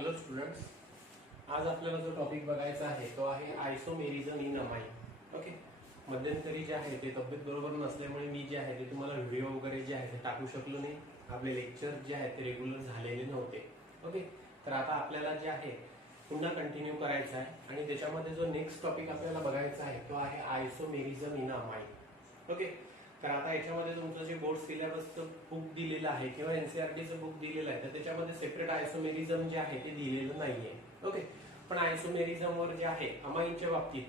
Hello students, आज आपल्याला जो टॉपिक बघायचा आहे तो आहे आयसोमेरिझम इन अमाइन. ओके, मध्यंतरी जे आहे ते तब्येत बरोबर नसल्यामुळे मी जे आहे ते तुम्हाला व्हिडिओ वगैरे जे आहे ते टाकू शकलो नाही. आपले लेक्चर जे आहेत ते रेग्युलर झालेले नव्हते. ओके, तर आता आपल्याला जे आहे पुन्हा कंटिन्यू करायचं आहे आणि त्याच्यामध्ये जो नेक्स्ट टॉपिक आपल्याला बघायचा आहे तो आहे आयसोमेरिझम इन अमाइन. ओके, तर आता याच्यामध्ये तुमचं जे बोर्ड सिलेबसचं बुक दिलेलं आहे किंवा एनसीईआरटीचं बुक दिलेलं आहे तर त्याच्यामध्ये सेपरेट आयसोमेरिझम जे आहे ते दिलेलं नाहीये. ओके, पण आयसोमेरिझमवर जे आहे अमाइनच्या बाबतीत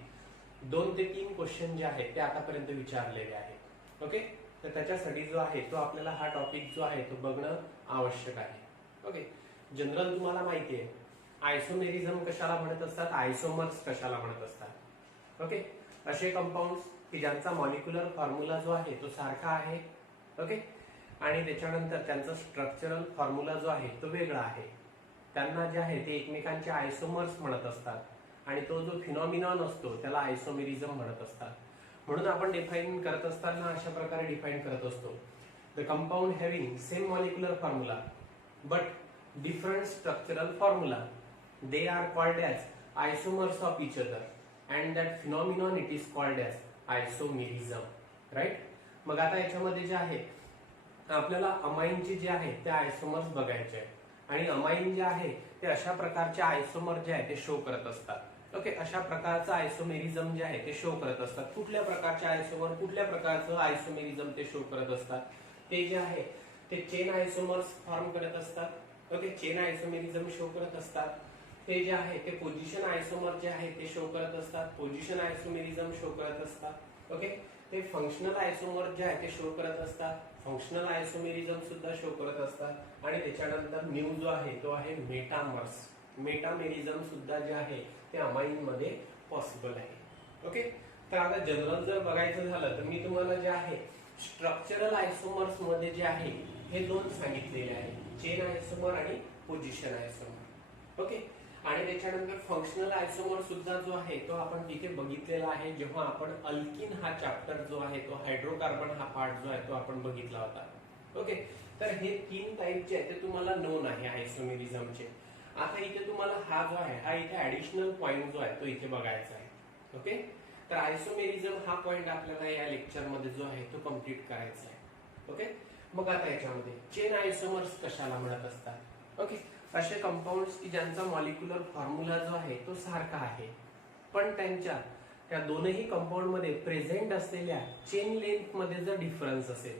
2 ते 3 क्वेश्चन जे आहेत ते आतापर्यंत विचारलेले आहेत. ओके, तर त्याच्यासाठी जो आहे तो आपल्याला हा टॉपिक जो आहे तो बघणं आवश्यक आहे. ओके, जनरल तुम्हाला माहिती आहे आयसोमेरिझम कशाला म्हणत असतात, आयसोमर्स कशाला म्हणत असतात. ओके, असे कंपाऊंड्स की ज्यांचा मॉलिक्युलर फॉर्म्युला जो आहे तो सारखा आहे. ओके, आणि त्याच्यानंतर त्यांचा स्ट्रक्चरल फॉर्म्युला जो आहे तो वेगळा आहे. त्यांना जे आहे ते एकमेकांचे आयसोमर्स म्हणत असतात आणि तो जो फिनॉमिनॉन असतो त्याला आयसोमेरिझम म्हणत असतात. म्हणून आपण डिफाईन करत असताना अशा प्रकारे डिफाईन करत असतो, the compound having same molecular formula but different structural formula they are called as isomers of each other and that phenomenon it is called as isomerism. Right, मग आता याच्यामध्ये जे आहे आपल्याला अमाइनचे जे आहे ते आयसोमर्स बघायचे आहेत आणि अमाइन जे आहे ते अशा प्रकारचे आयसोमर जे आहे ते शो करत असतात. ओके, अशा प्रकारचं आयसोमेरिझम जे आहे ते शो करत असतात. कुठल्या प्रकारचे आयसोमर, कुठल्या प्रकारचं आयसोमेरिझम ते शो करत असतात, ते जे आहे ते चेन आयसोमर्स फॉर्म करत असतात. ओके, चेन आयसोमेरिझम शो करत असतात. ते जे आहे ते पोझिशन आयसोमर जे आहे ते शो करत असतात, पोझिशन आयसोमेरिझम शो करत असतात. ओके, ते फंक्शनल आयसोमर जे आहे ते शो करत असतात, फंक्शनल आयसोमेरिझम सुद्धा शो करत असतात. आणि त्याच्यानंतर न्यू जो आहे तो आहे मेटामर्स, मेटामेरिझम सुद्धा जे आहे ते अमाइन मध्ये पॉसिबल आहे. ओके, तर आता जनरल जर बघायचं झालं तर मी तुम्हाला जे आहे स्ट्रक्चरल आयसोमर्स मध्ये जे आहे हे 2 सांगितलेले आहे, चेन आयसोमर आणि पोझिशन आयसोमर. ओके, आणि त्याच्यानंतर फंक्शनल आयसोमर सुद्धा जो आहे तो आपण तिथे बघितलेला आहे जेव्हा आपण अल्किन हा चॅप्टर जो आहे तो हायड्रोकार्बन हा पार्ट जो आहे तो आपण बघितला होता. ओके, तर हे 3 टाईपचे आहे ते तुम्हाला नोन आहे आयसोमेरिझमचे. आता इथे तुम्हाला हा जो आहे हा इथे ऍडिशनल पॉइंट जो आहे तो इथे बघायचा आहे. ओके, तर आयसोमेरिझम हा पॉइंट आपल्याला या लेक्चर मध्ये जो आहे तो कम्प्लीट करायचा आहे. ओके, मग आता याच्यामध्ये चेन आयसोमर्स कशाला म्हणत असतात. ओके, असे कंपाऊंड्स की ज्यांचा मॉलिक्युलर फॉर्म्युला जो आहे तो सारखा आहे पण त्यांच्या त्या दोनही कंपाऊंड मध्ये प्रेझेंट असलेल्या चेन लेंथ मध्ये जर डिफरन्स असेल.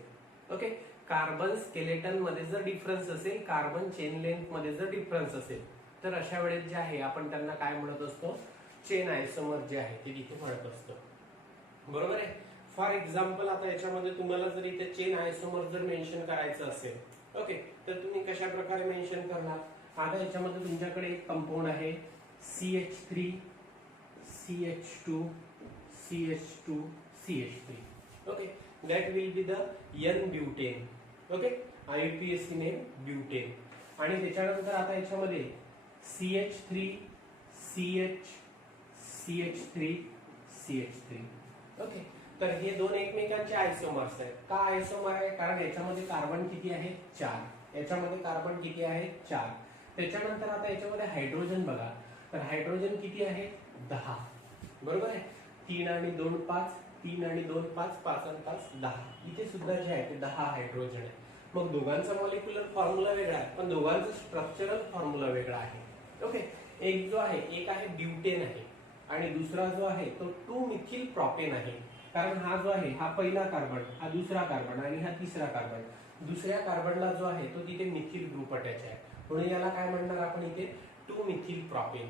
ओके, कार्बन स्केलेटन मध्ये जर डिफरन्स असेल, कार्बन चेन लेंथ मध्ये जर डिफरन्स असेल तर अशा वेळेस जे आहे आपण त्यांना काय म्हणत असतो, चेन आयसोमर जे आहे ते तिथे म्हणत असतो. बरोबर आहे. फॉर एक्झाम्पल आता याच्यामध्ये तुम्हाला जर इथे चेन आयसोमर जर मेन्शन करायचं असेल, ओके, तर तुम्ही कशा प्रकारे मेन्शन करणार. आता याच्यामध्ये तुमच्याकडे एक कंपाऊंड आहे CH3 CH2 CH2 CH3. Okay, that will be the N butane. Okay, IUPAC name butane. आणि त्याच्यानंतर आता याच्यामध्ये CH3 CH CH3 CH3. Okay, तर हे 2 एकमेकांचे आयसोमर्स आहेत. का आयसोमर आहे, कारण याच्यामध्ये कार्बन किती आहे 4, याच्यामध्ये कार्बन किती आहे 4. त्याच्यानंतर आता याच्यामध्ये हायड्रोजन बघा, तर हायड्रोजन किती आहे 10. बरोबर आहे, 3 आणि 2 5, 3 आणि 2 5, 5 आणि 5 10. इथे सुद्धा जे आहे ते 10 हायड्रोजन आहे. मग दोघांचा मॉलिक्युलर फॉर्म्युला वेगळा आहे पण दोघांचा स्ट्रक्चरल फॉर्म्युला वेगळा आहे. ओके, एक जो आहे एक आहे ब्युटेन आहे आणि दुसरा जो आहे तो 2 मिथिल प्रोपेन आहे. कारण हा जो आहे हा पहिला कार्बन, हा दुसरा कार्बन आणि हा तिसरा कार्बन. दुसऱ्या कार्बनला जो आहे तो तिथे मिथिल ग्रुप अटॅच आहे म्हणून याला काय म्हणणार आपण इथे 2 मिथिल प्रोपेन.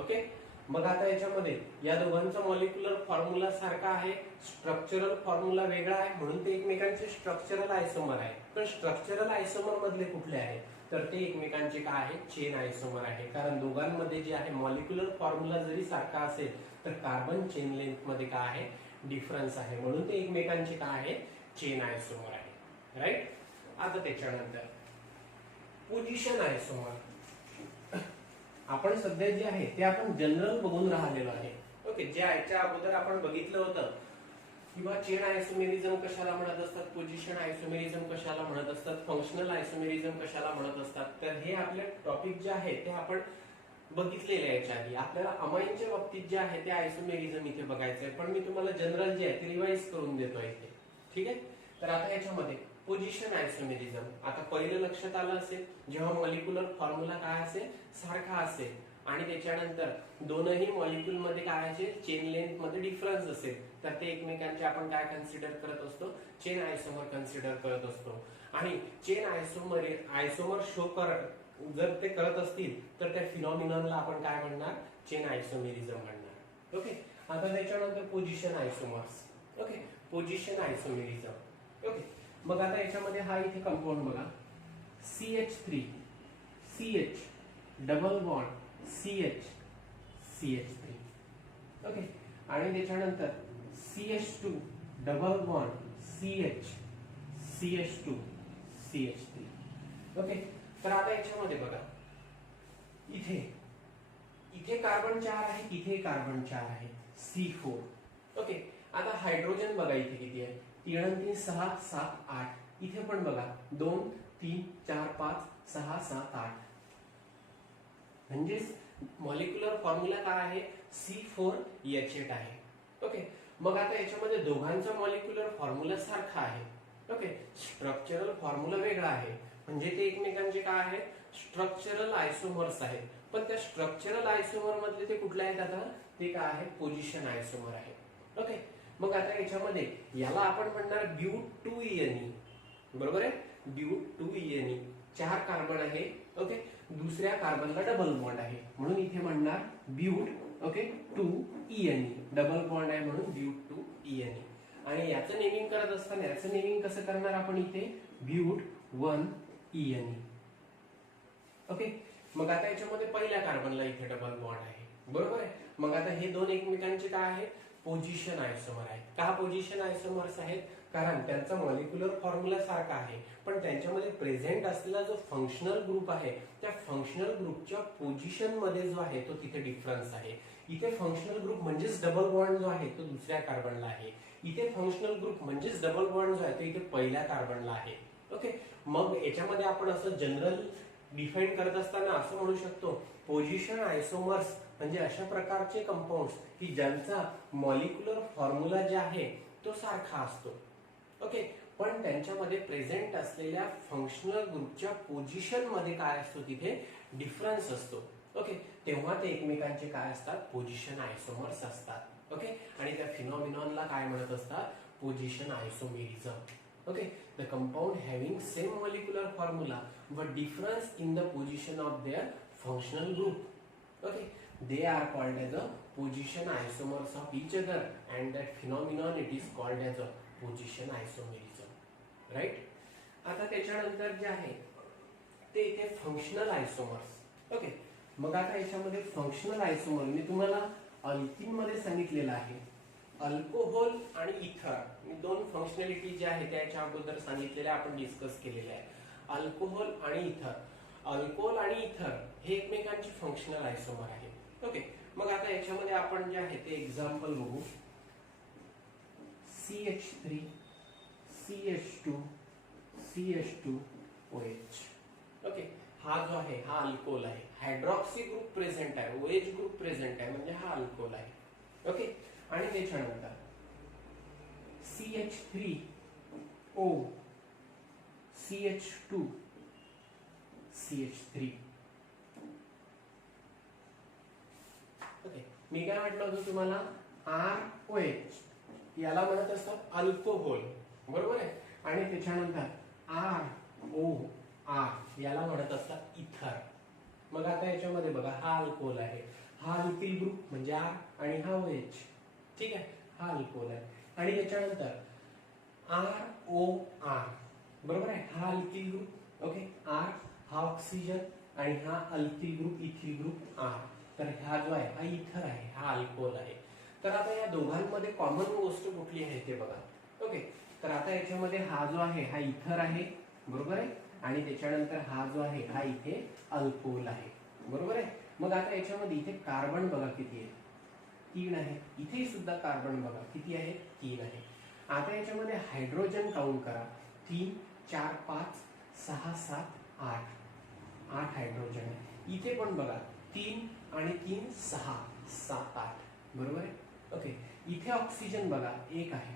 ओके, मग आता याच्यामध्ये या दोघांचा मॉलिक्युलर फॉर्म्युला सारखा आहे, स्ट्रक्चरल फॉर्म्युला वेगळा आहे म्हणून ते एकमेकांचे स्ट्रक्चरल आयसोमर आहे. पण स्ट्रक्चरल आयसोमर मधले कुठले आहे तर ते एकमेकांचे काय आहे, चेन आयसोमर आहे. कारण दोघांमध्ये जे आहे मॉलिक्युलर फॉर्म्युला जरी सारखा असेल तर कार्बन चेन लेंथ मध्ये काय आहे डिफरन्स आहे म्हणून ते एकमेकांचे काय आहे चेन आयसोमर आहे. राईट, आता त्याच्यानंतर पोझिशन आयसोमर. आपण सध्या जे आहे ते आपण जनरल बघून राहिलेलो आहे. ओके, जे याच्या अगोदर आपण बघितलं होतं किंवा चेन आयसोमेरिझम कशाला म्हणत असतात, पोझिशन आयसोमेरिझम कशाला म्हणत असतात, फंक्शनल आयसोमेरिझम कशाला म्हणत असतात. तर हे आपले टॉपिक जे आहे ते आपण बघितलेले आहे याच्या आधी. आपल्याला अमाईनच्या बाबतीत जे आहे ते आयसोमेरिझम इथे बघायचं आहे, पण मी तुम्हाला जनरल जे आहे ते रिवाइज करून देतो इथे. ठीक आहे. तर आता याच्यामध्ये पोझिशन आयसोमेरिझम, आता पहिलं लक्षात आलं असेल जेव्हा मॉलिक्युलर फॉर्म्युला काय असेल, सारखा असेल आणि त्याच्यानंतर दोनही मॉलिक्यूल मध्ये काय असेल, चेन लेंथ मध्ये डिफरन्स असेल, तर ते एकमेकांचे आपण काय कन्सिडर करत असतो, चेन आयसोमर कन्सिडर करत असतो. आणि चेन आयसोमर शो जर ते करत असतील तर त्या फिनॉमिनॉनला आपण काय म्हणणार, चेन आयसोमेरिझम म्हणणार. ओके. आता त्याच्यानंतर position आयसोमर्स. Okay. Position isomerism. Okay. मग आता याच्यामध्ये हा इथे कंपाऊंड बघा, CH3 CH double bond CH CH3. Okay. आणि त्याच्यानंतर CH2 double bond CH CH2 CH3. Okay. तर आता याच्यामध्ये बघा, इथे इथे कार्बन 4 आहे, इथे कार्बन 4 आहे, C4. ओके. आता हायड्रोजन बघा इथे किती आहे, 3 3 6 7 8. इथे पण बघा 2 3 4 5 6 7 8. म्हणजेच मॉलिक्युलर फॉर्म्युला काय आहे, C4H8 आहे. ओके. मग आता याच्यामध्ये दोघांचा मॉलिक्युलर फॉर्म्युला सारखा आहे. ओके. स्ट्रक्चरल फॉर्म्युला वेगळा आहे, म्हणजे ते एकमेकांचे काय आहे, स्ट्रक्चरल आयसोमर्स आहेत. पण त्या स्ट्रक्चरल आयसोमर मधले ते कुठले आहेत, आता ते काय आहे, पोझिशन आयसोमर आहे. ओके. मग आता याच्यामध्ये याला आपण म्हणणार ब्यूट2ENE. बरोबर आहे, ब्यूट2ENE. 4 कार्बन आहे. ओके. दुसऱ्या कार्बनला डबल बॉन्ड आहे म्हणून इथे म्हणणार ब्यूट. ओके. 2ENE डबल बॉन्ड आहे म्हणून ब्यूट2ENE. आणि याचं नेमिंग करत असताना याचं नेमिंग कसं करणार आपण इथे, ब्यूट1ENE. ओके. मग आता याच्यामध्ये पहिल्या कार्बनला इथे डबल बॉन्ड आहे. बरोबर आहे. मग आता हे दोन एकमेकांचे काय आहे, पोझिशन आयसोमर आहेत. का पोझिशन आयसोमर्स आहेत, कारण त्यांचा मॉलिक्युलर फॉर्म्युला सारखा आहे, पण त्यांच्यामध्ये प्रेझेंट असलेला जो फंक्शनल ग्रुप आहे त्या फंक्शनल ग्रुपच्या पोझिशन मध्ये जो आहे तो तिथे डिफरन्स आहे. इथे फंक्शनल ग्रुप म्हणजेच डबल बॉन्ड जो आहे तो दुसऱ्या कार्बनला आहे, इथे फंक्शनल ग्रुप म्हणजेच डबल बॉन्ड जो आहे तो इथे पहिल्या कार्बनला आहे. ओके. मग याच्यामध्ये आपण असं जनरल डिफाइन करत असताना असं म्हणू शकतो, पोझिशन आयसोमर्स म्हणजे अशा प्रकारचे कंपाऊंड्स की ज्यांचा मॉलिक्युलर फॉर्म्युला जे आहे तो सारखा असतो. ओके. पण त्यांच्यामध्ये प्रेझेंट असलेल्या फंक्शनल ग्रुपच्या पोझिशन मध्ये काय असतो, तिथे डिफरन्स असतो. ओके. तेव्हा ते एकमेकांचे काय असतात, पोझिशन आयसोमर्स असतात. ओके. आणि त्या फिनॉमिनॉनला काय म्हणत असतात, position isomerism. Okay. The compound having same molecular formula but difference in the position of their functional group. Okay. They are called as a position isomers of each other, and that phenomenon it is called as a position isomerism. Right. आता त्याच्यानंतर जे आहे ते इथे functional आयसोमर्स. Okay. मग आता याच्यामध्ये functional आयसोमर मी तुम्हाला अल्किन मध्ये सांगितलेलं आहे, अल्कोहोल आणि इथर. मी दोन फंक्शनॅलिटी जे आहे त्याच्या अगोदर सांगितलेल्या आपण डिस्कस केलेल्या आहे. अल्कोहोल आणि इथर. अल्कोहोल आणि इथर हे एकमेकांचे फंक्शनल आयसोमर आहेत. ओके. मग आता याच्यामध्ये आपण जे आहे ते एक्झाम्पल बघू. CH3 CH2 CH2OH. ओके. हा जो आहे हा अल्कोहोल आहे, हायड्रॉक्सी ग्रुप प्रेझेंट आहे, OH ग्रुप प्रेझेंट आहे, म्हणजे हा अल्कोहोल आहे. ओके. आणि त्याच्यानंतर CH3O CH2 CH3. ओके. मी काय म्हटलं होतं तुम्हाला, ROH याला म्हणत असतात अल्कोहोल. बरोबर आहे. आणि त्याच्यानंतर ROR याला म्हणत असतात इथर. मग आता याच्यामध्ये बघा, हा अल्कोहोल आहे, हा अल्किल ग्रुप म्हणजे R, आणि हा OH. ठीक आहे. हा अल्कोहोल आहे. आणि त्याच्यानंतर ROR. बरोबर आहे. हा अल्किल ग्रुप. ओके. R हा ऑक्सिजन आणि हा alkyl group ethyl group R. तर हा जो आहे हा इथर आहे, हा अल्कोहोल आहे. तर आता या दोघांमध्ये कॉमन गोष्ट कुठली आहे ते बघा. ओके. तर आता याच्यामध्ये हा जो आहे हा इथर आहे. बरोबर आहे. आणि त्याच्यानंतर हा जो आहे हा इथे अल्कोहोल आहे. बरोबर आहे. मग आता याच्यामध्ये इथे कार्बन बघा किती आहे, 3 आहे. इथे सुद्धा कार्बन बघा किती आहे, 3 आहे. आता याच्यामध्ये हायड्रोजन काउंट करा, 3 4 5 6 7 8 8 हायड्रोजन आहे. इथे पण बघा 3 आणि 3 6 7 8 बरोबर आहे. ओके, इथे ऑक्सिजन बघा 1 आहे,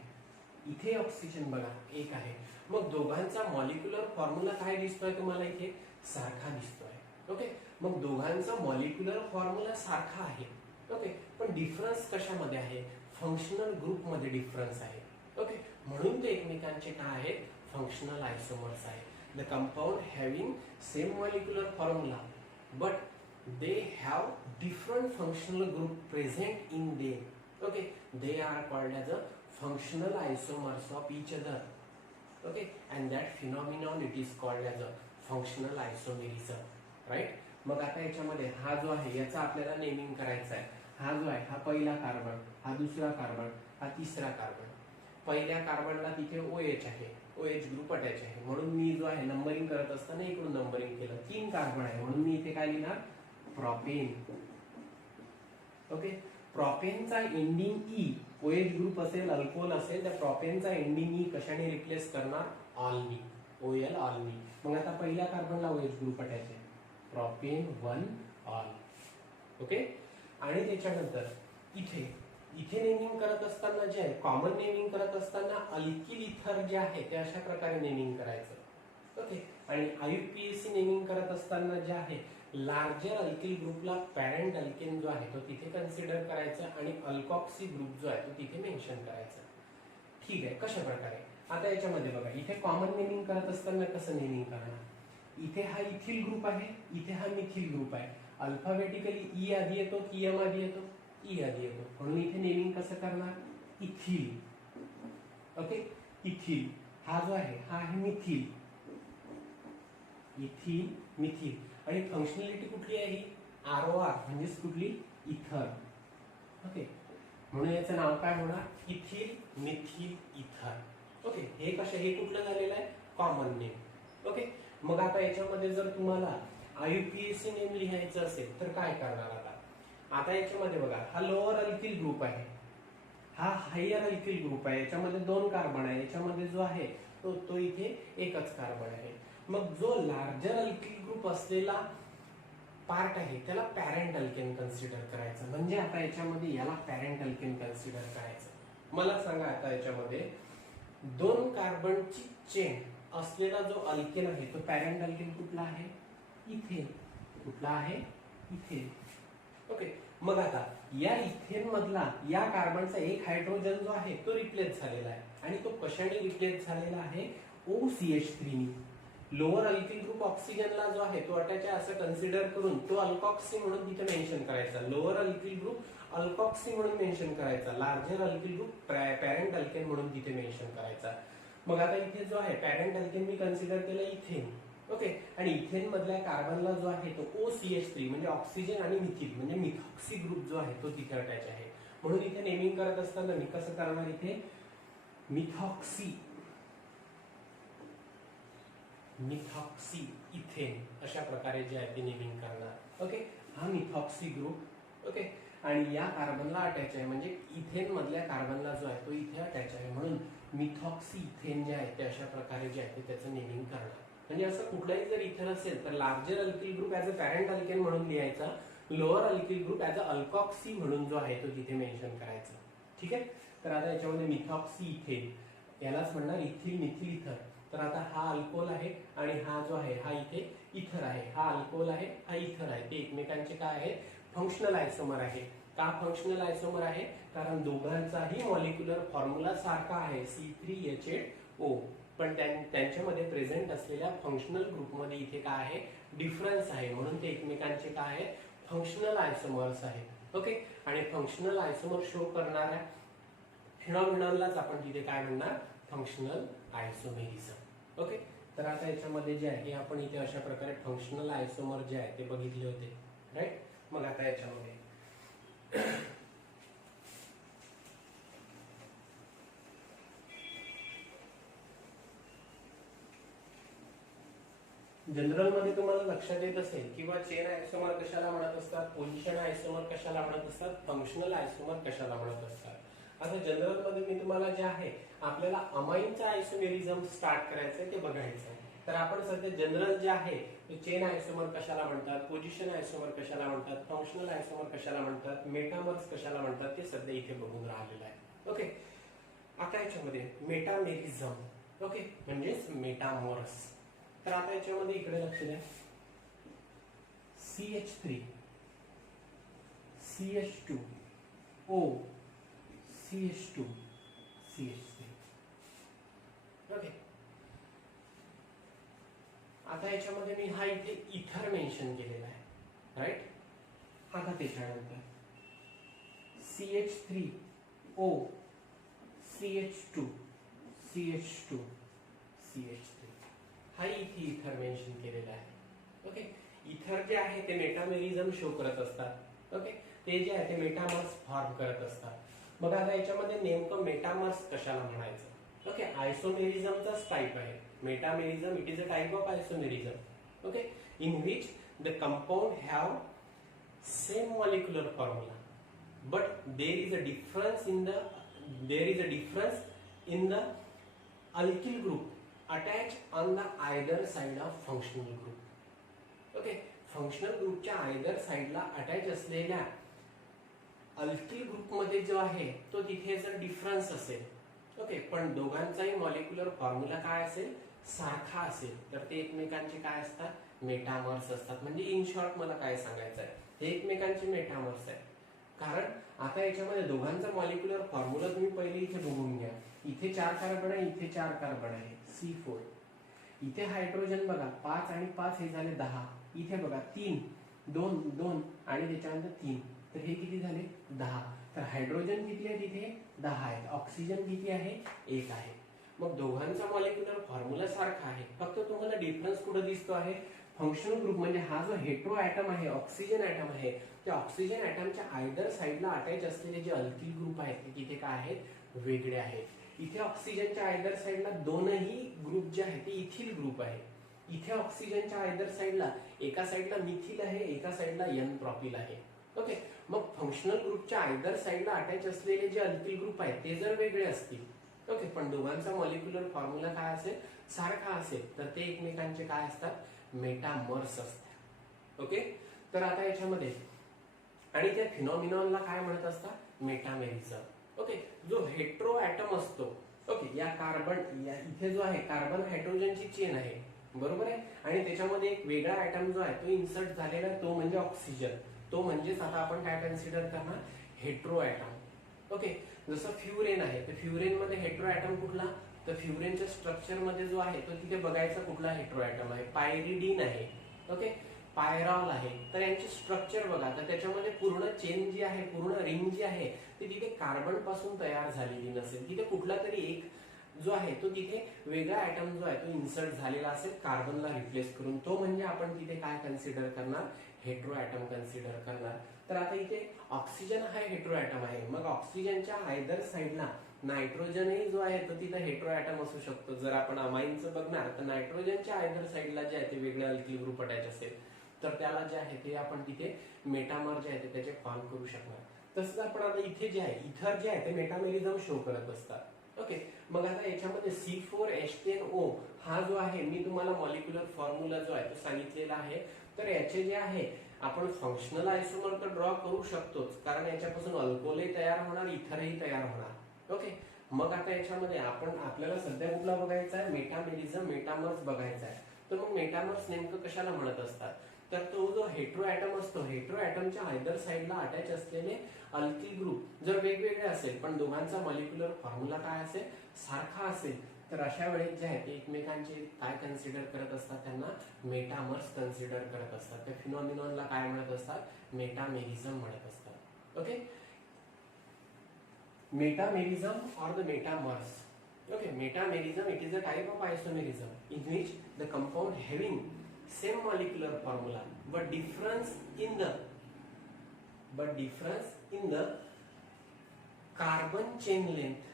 इथे ऑक्सिजन बघा 1 आहे. मग दोघांचा मॉलिक्युलर फॉर्म्युला काय दिसतोय तुम्हाला इथे? सारखा दिसतोय. ओके, मग दोघांचा मॉलिक्युलर फॉर्म्युला सारखा आहे. ओके, पण डिफरन्स कशामध्ये आहे? फंक्शनल ग्रुप मध्ये डिफरन्स आहे. ओके, म्हणून ते एकमेकांचे काय आहेत? फंक्शनल आयसोमर्स आहे. The compound having same molecular formula but they have different functional group present in them. Okay, they are called as a functional isomers of each other. Okay, and that phenomenon it is called as a functional isomerism. Right? मग आता याच्यामध्ये हा जो आहे याचा आपल्याला naming करायचा आहे. हा जो आहे हा पहिला कार्बन, हा दुसरा कार्बन, हा तिसरा कार्बन. पहिल्या कार्बनला तिथे OH आहे, OH ग्रुप अटॅच आहे, म्हणून मी जो आहे नंबरिंग करत असताना इकडून नंबरिंग केलं. 3 कार्बन आहे म्हणून मी इथे काय लिहिणार? प्रोपेन. ओके, प्रोपेनचा एंडिंग ई, OH ग्रुप असेल, अल्कोहोल असेल, त्या प्रोपेनचा एंडिंग ई कशाने रिप्लेस करणार? ऑलनी, OL ऑलनी. मग आता पहिल्या कार्बनला OH ग्रुप अटॅच आहे, प्रोपेन 1 ऑल. ओके, आणि त्याच्यानंतर इथे इथे नेमिंग करत असताना जे आहे कॉमन नेमिंग करत असताना अल्किल इथर जे आहे ते अशा प्रकारे नेमिंग करायचं. ओके, आणि IUPAC नेमिंग करत असताना जे आहे लार्जर अल्किल ग्रुपला पॅरेंट अल्केन जो आहे तो तिथे कन्सिडर करायचा आणि अल्कॉक्सी ग्रुप जो आहे तो तिथे मेन्शन करायचा. ठीक आहे, कशा प्रकारे? आता याच्यामध्ये बघा इथे कॉमन नेमिंग करत असताना कसं नेमिंग करणार? इथे हा इथिल ग्रुप आहे, इथे हा मिथिल ग्रुप आहे. अल्फाबेटिकली ई आधी येतो की एम आधी येतो? ई आधी येतो, म्हणून इथे नेमिंग कसं करणार? इथिल. Okay, ethyl. हा जो आहे हा आहे मिथिल, इथिल मिथिल. आणि फंक्शनॅलिटी कुठली आहे? ROR म्हणजेच कुठली? इथर. ओके, म्हणून याचं नाव काय होणार? इथिल मिथिल इथर. ओके, हे कशा, हे कुठलं झालेलं आहे? Common name. ओके, मग आता याच्यामध्ये जर तुम्हाला IUPAC नेम लिहायचं असेल तर काय करणार? आता याच्यामध्ये बघा हा लोअर अल्किल ग्रुप आहे, हा हायर अल्किल ग्रुप आहे, याच्यामध्ये 2 कार्बन आहे, याच्यामध्ये जो आहे तो इथे एकच कार्बन आहे. मग जो लार्जर अल्किल ग्रुप असलेला पार्ट आहे त्याला पॅरेंट अल्केन कन्सिडर करायचं. म्हणजे आता याच्यामध्ये याला पॅरेंट अल्केन कन्सिडर करायचं. मला सांगा आता याच्यामध्ये 2 कार्बनची चेन असलेला जो अल्केन आहे तो पॅरेंट अल्केन कुठला आहे? इथेन. कुठला आहे? इथेन. ओके, मग आता या इथेन मधला या कार्बनचा एक हायड्रोजन जो आहे तो रिप्लेस झालेला आहे आणि तो कशाने रिप्लेस झालेला आहे? OCH3 नी. लोअर अल्किल ग्रुप ऑक्सिजनला जो आहे तो अटॅच आहे असं कन्सिडर करून तो अल्कॉक्सी म्हणून तिथे मेन्शन करायचा. लोअर अल्किल ग्रुप अल्कॉक्सी म्हणून मेन्शन करायचा, larger alkyl group parent alkane म्हणून तिथे मेन्शन करायचा. मग आता इथे जो आहे पॅरेंट अल्केन मी कन्सिडर केलं इथेन. ओके, आणि इथेन मधल्या कार्बनला जो आहे तो OCH3 म्हणजे ऑक्सिजन आणि मिथिल म्हणजे मिथॉक्सी ग्रुप जो आहे तो तिथे अटॅच आहे. म्हणून इथे नेमिंग करत असताना मी कसं करणार? इथे मिथॉक्सी, मिथॉक्सी इथेन अशा प्रकारे जे आहे ते नेमिंग करणार. ओके, हा मिथॉक्सी ग्रुप. ओके, आणि या कार्बनला अटॅच आहे म्हणजे इथेन मधल्या कार्बनला जो आहे तो इथे अटॅच आहे, म्हणून मिथॉक्सी इथेन जे आहे ते अशा प्रकारे जे आहे ते त्याचं नेमिंग करणार. म्हणजे असं कुठलाही जर इथर असेल तर larger alkyl group as a parent alkane म्हणून लिहायचा, lower alkyl group as a alkoxy म्हणून जो आहे तो तिथे मेन्शन करायचा. ठीक आहे, तर आता याच्यामध्ये मिथॉक्सी इथेन यालाच म्हणणार इथिल मिथिल इथर. तर आता हा अल्कोहोल आहे आणि हा जो आहे हा इथे इथर आहे. हा अल्कोहोल आहे, हा इथर आहे, ते एकमेकांचे काय आहे? फंक्शनल आयसोमर आहे. का फंक्शनल आयसोमर आहे? कारण दोघांचाही मॉलिक्युलर फॉर्म्युला सारखा आहे, C3H8O. पण त्यांच्यामध्ये प्रेझेंट असलेल्या फंक्शनल ग्रुपमध्ये इथे काय आहे? डिफरन्स आहे, म्हणून ते एकमेकांचे काय आहे? फंक्शनल आयसोमर्स आहेत. ओके, आणि फंक्शनल आयसोमर शो करणाऱ्या फिनॉमिनॉनलाच आपण तिथे काय म्हणणार? Functional isomerism. ओके, तर आता याच्यामध्ये जे आहे आपण इथे अशा प्रकारे फंक्शनल आयसोमर जे आहे ते बघितले होते. राईट, मग आता याच्यामध्ये जनरल मध्ये तुम्हाला लक्षात येत असेल किंवा चेन आयसोमर कशाला म्हणत असतात, पोझिशन आयसोमर कशाला म्हणत असतात, फंक्शनल आयसोमर कशाला म्हणत असतात. आता जनरल मध्ये मी तुम्हाला जे आहे आपल्याला अमाईनचा आयसोमेरिझम स्टार्ट करायचंय ते बघायचं आहे. तर आपण सध्या जनरल जे आहे ते चेन आयसोमर कशाला म्हणतात, पोझिशन आयसोमर कशाला म्हणतात, फंक्शनल आयसोमर कशाला म्हणतात, मेटामर्स कशाला म्हणतात ते सध्या इथे बघून राहिलेलं आहे. ओके, आता याच्यामध्ये मेटामेरिझम, ओके, म्हणजेच मेटामॉर्स. तर आता याच्यामध्ये इकडे लक्ष द्या, CH3 CH2 O CH2 CH3. Okay, आता याच्यामध्ये मी हा इथे इथर मेन्शन केलेला आहे, राईट. आता त्याच्यानंतर CH3O CH2 CH2 CH3 हा इथे इथर मेन्शन केलेला आहे. ओके, इथर जे आहे ते मेटामेरिझम शो करत असतात. ओके, ते जे आहे ते मेटामर्स फॉर्म करत असतात. मग आता याच्यामध्ये नेमकं मेटामर्स कशाला म्हणायचं? ओके, आयसोमेरिझमचाच टाइप आहे metamerism. It is a type of isomerism. Okay, in which the compound have same molecular formula but there is a difference in the alkyl group attached on the either side of functional group. Okay, functional group च्या either side ला attach असलेल्या alkyl group मध्ये जो आहे तो तिथे जर difference असेल, ओके, पण दोघांचाही मॉलिक्युलर फॉर्म्युला काय असेल, सारखा असेल, तर ते एकमेकांचे काय असतात, मेटामर्स असतात. म्हणजे इन शॉर्ट मला काय सांगायचं आहे, हे एकमेकांचे मेटामर्स आहे. कारण आता याच्यामध्ये दोघांचा मॉलिक्युलर फॉर्म्युला तुम्ही पहिले इथे बघून घ्या. इथे 4 कार्बन आहे, इथे 4 कार्बन आहे, C4. इथे हायड्रोजन बघा 5 आणि 5 हे झाले 10. इथे बघा 3 2 2 आणि त्याच्यानंतर 3, तर हे किती झाले 10. तर हायड्रोजन किती आहे तिथे 10 आहे, ऑक्सिजन किती आहे 1 आहे. मग दोघांचा मॉलिक्युलर फॉर्म्युला सारखा आहे, फक्त तुम्हाला डिफरन्स कुठे दिसतो आहे, फंक्शनल ग्रुप म्हणजे हा जो हेट्रो ॲटम आहे, ऑक्सिजन ॲटम आहे, त्या ऑक्सिजन ॲटमच्या आयदर साइडला अटॅच असलेले जे अल्किल ग्रुप आहेत ते तिथे काय आहेत, वेगळे आहेत. इथे ऑक्सिजनच्या आयदर साइडला दोनही ग्रुप जे आहेत ते इथिल ग्रुप आहे. इथे ऑक्सिजनच्या आयदर साइडला एका साइडला मिथिल आहे, एका साइडला एन प्रोपिल आहे. ओके, मग फंक्शनल ग्रुपच्या आयदर साइडला अटॅच असलेले जे अल्किल ग्रुप आहेत ते जर वेगळे असतील, ओके, पण दोघांचा मॉलिक्युलर फॉर्म्युला काय असेल, सारखा असेल, तर ते एकमेकांचे काय असतात, मेटामर्स असतात. ओके, तर आता याच्यामध्ये आणि त्या फिनॉमिनॉनला काय म्हणत असतात, मेटामेरिझम. ओके, जो हेट्रो ॲटम असतो, ओके, या कार्बन इथे जो आहे कार्बन हायड्रोजनची चेन आहे, बरोबर आहे, आणि त्याच्यामध्ये एक वेगळा ॲटम जो आहे तो इन्सर्ट झालेला आहे, तो म्हणजे ऑक्सिजन. तो म्हणजेच आता आपण काय कन्सिडर करणार, हेट्रो ॲटम. ओके, जसं फ्युरेन आहे, तर फ्युरेन मध्ये हेट्रो ॲटम कुठला, तर फ्युरेनच्या स्ट्रक्चर मध्ये जो आहे तो तिथे बघायचा कुठला हेट्रो ॲटम आहे, पायरिडीन आहे. ओके, पायरॉल आहे. तर यांचे स्ट्रक्चर बघा, तर त्याच्यामध्ये पूर्ण चेन जी आहे, पूर्ण रिंग जी आहे ती तिथे कार्बन पासून तयार झालेली नसेल, तिथे कुठला तरी एक जो आहे तो तिथे वेगळा ॲटम जो आहे तो इन्सर्ट झालेला असेल कार्बनला रिप्लेस करून, तो म्हणजे आपण तिथे काय कन्सिडर करणार, हेट्रो ॲटम कन्सिडर करणार. तर आता इथे ऑक्सिजन हा हेट्रो ॲटम आहे, मग ऑक्सिजनच्या आयदर साइडला नायट्रोजनही जो आहे तो तिथे हेट्रो ॲटम असू शकतो. जर आपण अमाईनचं बघणार तर नायट्रोजनच्या आयदर साइडला जे आहे ते वेगळे अल्किल ग्रुप अटॅच असेल, तर त्याला जे आहे ते आपण तिथे मेटामर जे आहे ते त्याचे फॉर्म करू शकणार. तसंच आपण आता इथे जे आहे इथर जे आहे ते मेटामेरिझम शो करत असतात. ओके, मग आता याच्यामध्ये C4H10O हा जो आहे मी तुम्हाला मॉलिक्युलर फॉर्म्युला जो आहे तो सांगितलेला आहे. तर याचे जे आहे आपण फंक्शनल आयसोमर तर ड्रॉ करू शकतोच, कारण याच्यापासून अल्कोहोलही तयार होणार, इथरही तयार होणार. ओके, मग आता याच्यामध्ये आपल्याला सध्या कुठला बघायचा आहे, मेटामेरिझम, मेटामर्स बघायचा आहे. तर मग मेटामर्स नेमकं कशाला म्हणत असतात, तर तो जो हेट्रो ॲटम असतो, हेट्रो ॲटमच्या आयदर साइडला अटॅच असलेले अल्किल ग्रुप जर वेगवेगळे असेल पण दोघांचा मॉलिक्युलर फॉर्म्युला काय असेल, सारखा असेल, तर अशा वेळेस जे आहे ते एकमेकांचे काय कन्सिडर करत असतात, त्यांना मेटामर्स कन्सिडर करत असतात. त्या फिनॉमिनॉनला काय म्हणत असतात, मेटामेरिझम म्हणत असतात. Okay, metamerism or the metamers. Okay, metamerism, it is a type of isomerism in which the compound having same molecular formula but difference in the carbon chain length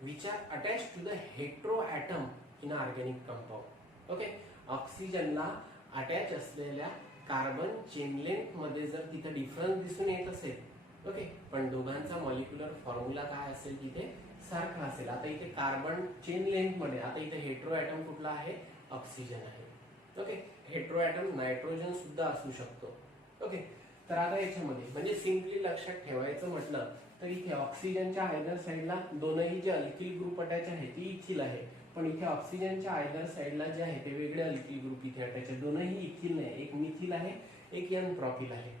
which are attached to the heteroatom in an organic compound. Okay, ऑक्सिजनला attach असलेल्या carbon chain length मध्ये जर तिथे difference दिसून येत असेल, okay, पण दोघांचा मॉलिक्युलर फॉर्म्युला काय असेल तिथे सारखा असेल. आता इथे कार्बन चेन लेंथ मध्ये आता इथे हेटेरो ॲटम कुठला आहे, ऑक्सिजन आहे. ओके, हेटेरो ॲटम नायट्रोजन सुद्धा असू शकतो. ओके, तर आता याच्यामध्ये म्हणजे सिम्पली लक्षात ठेवायचं म्हटलं तर इथे ऑक्सिजनच्या आयदर साइडला दोनही जे अल्किल ग्रुप अटॅच आहे ती इथिल आहे, पण इथे ऑक्सिजनच्या आयदर साइडला जे आहे ते वेगळे अल्किल ग्रुप इथे अटॅच आहे. दोनही इथिल नाही, एक मिथिल आहे एक एन प्रॉपिल आहे.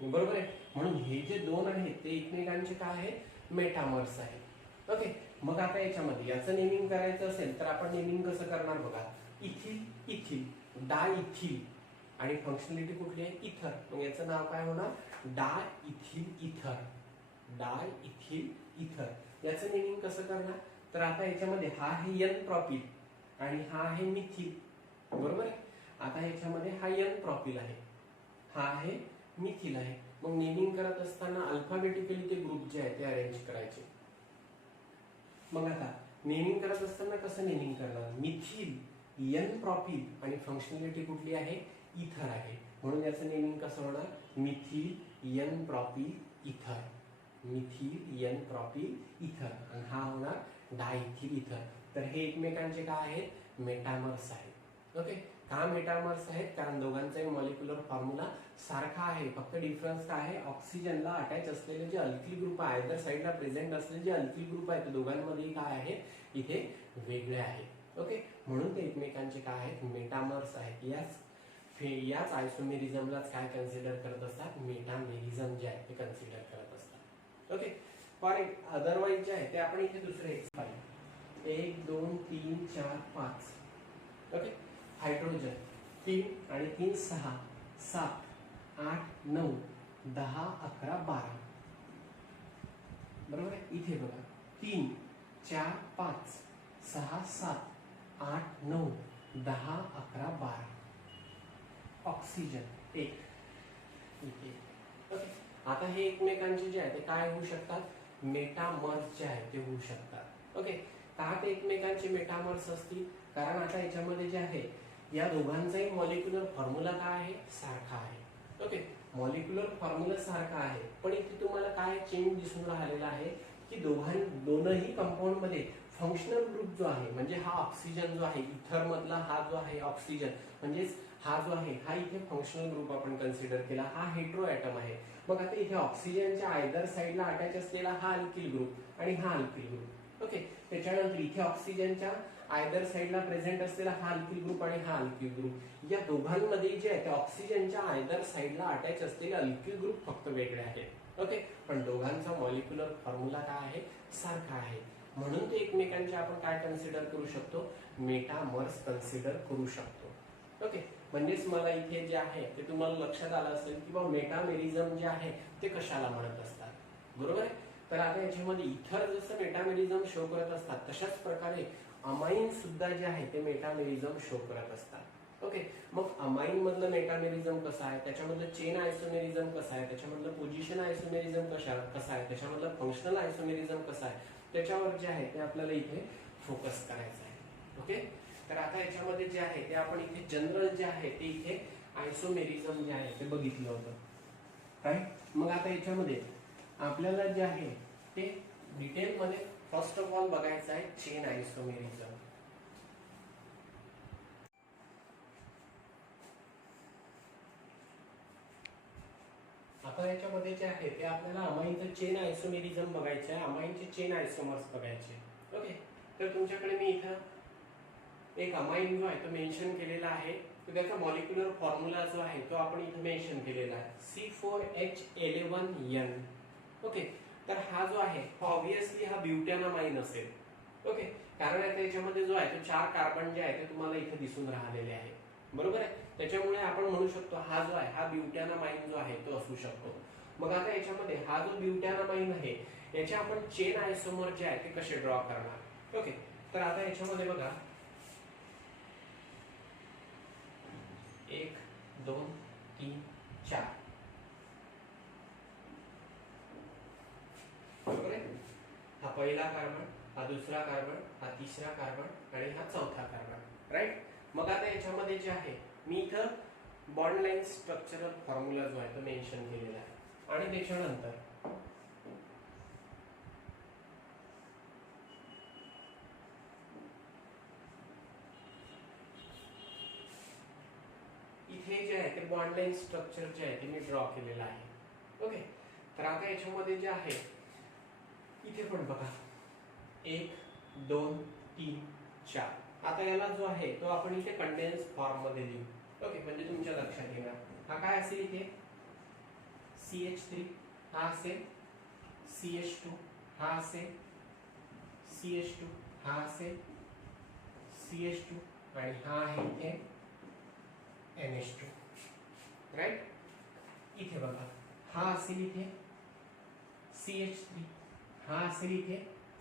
बरोबर आहे. म्हणून हे जे दोन आहेत ते एकमेकांचे काय आहे, मेटामर्स आहे. ओके, मग आता याच्यामध्ये याचं नेमिंग करायचं असेल तर आपण नेमिंग कसं करणार बघा. इथिल इथिल, डाय इथिल आणि फंक्शनॅलिटी कुठली आहे, इथर. मग याचं नाव काय होणार, डाय इथिल इथर. डाय इथिल इथर याचं नेमिंग कसं करणार, तर आता याच्यामध्ये हा आहे एन प्रॉपिल आणि हा आहे मिथिल. बरोबर आहे. आता याच्यामध्ये हा एन प्रॉपिल आहे, हा आहे मिथिल आहे. मग नेमिंग करत असताना अल्फाबेटिकली ते ग्रुप जे आहे ते अरेंज करायचे. मग आता नेमिंग करत असताना कसं नेमिंग करणार, मिथिल एन प्रॉपिल आणि फंक्शनॅलिटी कुठली आहे, इथर आहे. म्हणून याचं नेमिंग कसं होणार, मिथिल एन प्रॉपिल इथर. मिथिल एन प्रॉपिल इथर आणि हा होणार डायइथिल इथर. तर हे एकमेकांचे काय आहेत, मेटामर्स आहेत. ओके, का मेटामर्स आहेत, कारण दोघांचाही मॉलिक्युलर फॉर्म्युला सारखा आहे. फक्त डिफरन्स काय आहे, ऑक्सिजनला अटॅच असलेले जे अल्किल ग्रुप आहे आयदर साइडला प्रेझेंट असलेले जे अल्किल ग्रुप आहेत दोघांमध्ये काय आहे, इथे वेगळे आहेत. ओके, म्हणून ते एकमेकांचे काय आहेत, मेटामर्स आहेत. याच आयसोमेरिझमलाच काय कन्सिडर करत असतात, मेटामेरिझम जे आहे ते कन्सिडर करत असतात. ओके, फॉर अदरवाइज जे आहे ते आपण इथे दुसरे एक्सपाइल 1 2 3 4 5. ओके, हायड्रोजन 3 आणि 3 6 7 8 9 10 11 12. बरोबर आहे. इथे बघा 3 4 5 6 7 8 9 10 11 12. ऑक्सिजन 1 इथे. ओके, आता हे एकमेकांचे जे आहे ते काय होऊ शकतात, मेटामर्स जे आहे ते होऊ शकतात. ओके, का ते एकमेकांचे मेटामर्स असतील, कारण आता याच्यामध्ये जे आहे या दोघांचाही मॉलिक्युलर फॉर्म्युला काय आहे, सारखा आहे. ओके, मॉलिक्युलर फॉर्म्युला सारखा आहे, पण इथे तुम्हाला काय चेंज दिसून राहिलेला आहे की दोनही कंपाऊंड मध्ये फंक्शनल ग्रुप जो आहे म्हणजे हा ऑक्सिजन जो आहे इथर मधला हा जो आहे ऑक्सिजन म्हणजे हा जो आहे हा इथे फंक्शनल ग्रुप आपण कन्सिडर केला, हा हेटेरो ॲटम आहे. मग आता इथे ऑक्सिजनच्या आयदर साइडला अटॅच असलेला हा अल्किल ग्रुप आणि हा अल्किल ग्रुप. ओके, त्याच्यानंतर इथे ऑक्सिजनच्या आयदर साइडला प्रेझेंट असलेला हा अल्किल ग्रुप आणि हा अल्किल ग्रुप, या दोघांमध्ये जे आहे ते ऑक्सिजनच्या आयदर साइडला अटॅच असलेले अल्किल ग्रुप फक्त वेगळे आहेत. ओके, पण दोघांचा मॉलिक्युलर फॉर्म्युला काय आहे, सारखा आहे. म्हणून ते एकमेकांचे आपण काय कन्सिडर करू शकतो, मेटामर्स कन्सिडर करू शकतो. ओके, म्हणजेच मला इथे जे आहे ते तुम्हाला लक्षात आलं असेल की बाबा मेटामेरिझम जे आहे ते कशाला म्हणत असतात. बरोबर आहे. तर आता याच्यामध्ये इथर जसं मेटामेरिझम शो करत असतात तशाच प्रकारे अमाइन सुद्धा जे आहे ते मेटामेरिझम शो करत असतात. ओके, मग अमाइन मधलं मेटामेरिझम कसं आहे, त्याच्यामधलं चेन आयसोमेरिझम कसं आहे, त्याच्यामधलं पोझिशन आयसोमेरिझम कसं आहे, त्याच्यामधलं फंक्शनल आयसोमेरिझम कसं आहे, त्याच्यावर जे आहे ते आपल्याला इथे फोकस करायचं आहे. ओके, तर आता याच्यामध्ये जे आहे ते आपण इथे जनरल जे आहे ते इथे आयसोमेरिझम जे आहे ते बघितलं होतं. राईट. मग आता याच्यामध्ये आपल्याला जे आहे ते डिटेलमध्ये फर्स्ट ऑफ ऑल बघायचं आहे चेन आयसोमेरिझम. आता याच्यामध्ये जे आहे ते आपल्याला अमाइनचं चेन आयसोमेरिझम बघायचं आहे, अमाइनचे चेन आयसोमर्स बघायचे. ओके, तर तुमच्याकडे मी इथं एक अमाइन जो आहे तो मेन्शन केलेला आहे, तर त्याचा मॉलिक्युलर फॉर्म्युला जो आहे तो आपण इथे मेन्शन केलेला आहे C4H11N. ओके, तर हा जो आहे ऑब्विसली हा ब्युटॅनामाइन असेल. ओके, कारण आता याच्यामध्ये जो आहे तो 4 कार्बन जे आहे ते तुम्हाला इथे दिसून राहिलेले आहे. बरोबर आहे. त्याच्यामुळे आपण म्हणू शकतो हा जो आहे हा ब्युटॅनामाइन जो आहे तो असू शकतो. मग आता याच्यामध्ये हा जो ब्युटॅनामाइन आहे याचे आपण चेन आयसोमर जे आहे ते कसे ड्रॉ करणार. ओके, तर आता याच्यामध्ये बघा 1 2 3 4. बरोबर आहे. हा पहिला कार्बन, हा दुसरा कार्बन, हा तिसरा कार्बन आणि हा चौथा कार्बन. राईट. मग आता याच्यामध्ये जे आहे मी इथं बॉन्ड लाईन स्ट्रक्चरल फॉर्म्युला जो आहे तो मेन्शन केलेला आहे आणि त्याच्यानंतर बॉन्ड लाईन स्ट्रक्चर जे आहे ते मी ड्रॉ केलेलं आहे. ओके, तर आता याच्यामध्ये जे आहे इथे पण बघा 1 2 3 4. आता याला जो आहे तो आपण इथे कंडेन्स फॉर्म मध्ये लिहू. ओके, म्हणजे तुमच्या लक्षात येणार. हा काय असेल इथे CH3, हा असेल CH2, हा असेल CH2, हा असेल CH2 आणि हा आहे इथे NH2. राईट, इथे बघा हा असेल इथे CH3, हा असेल इथे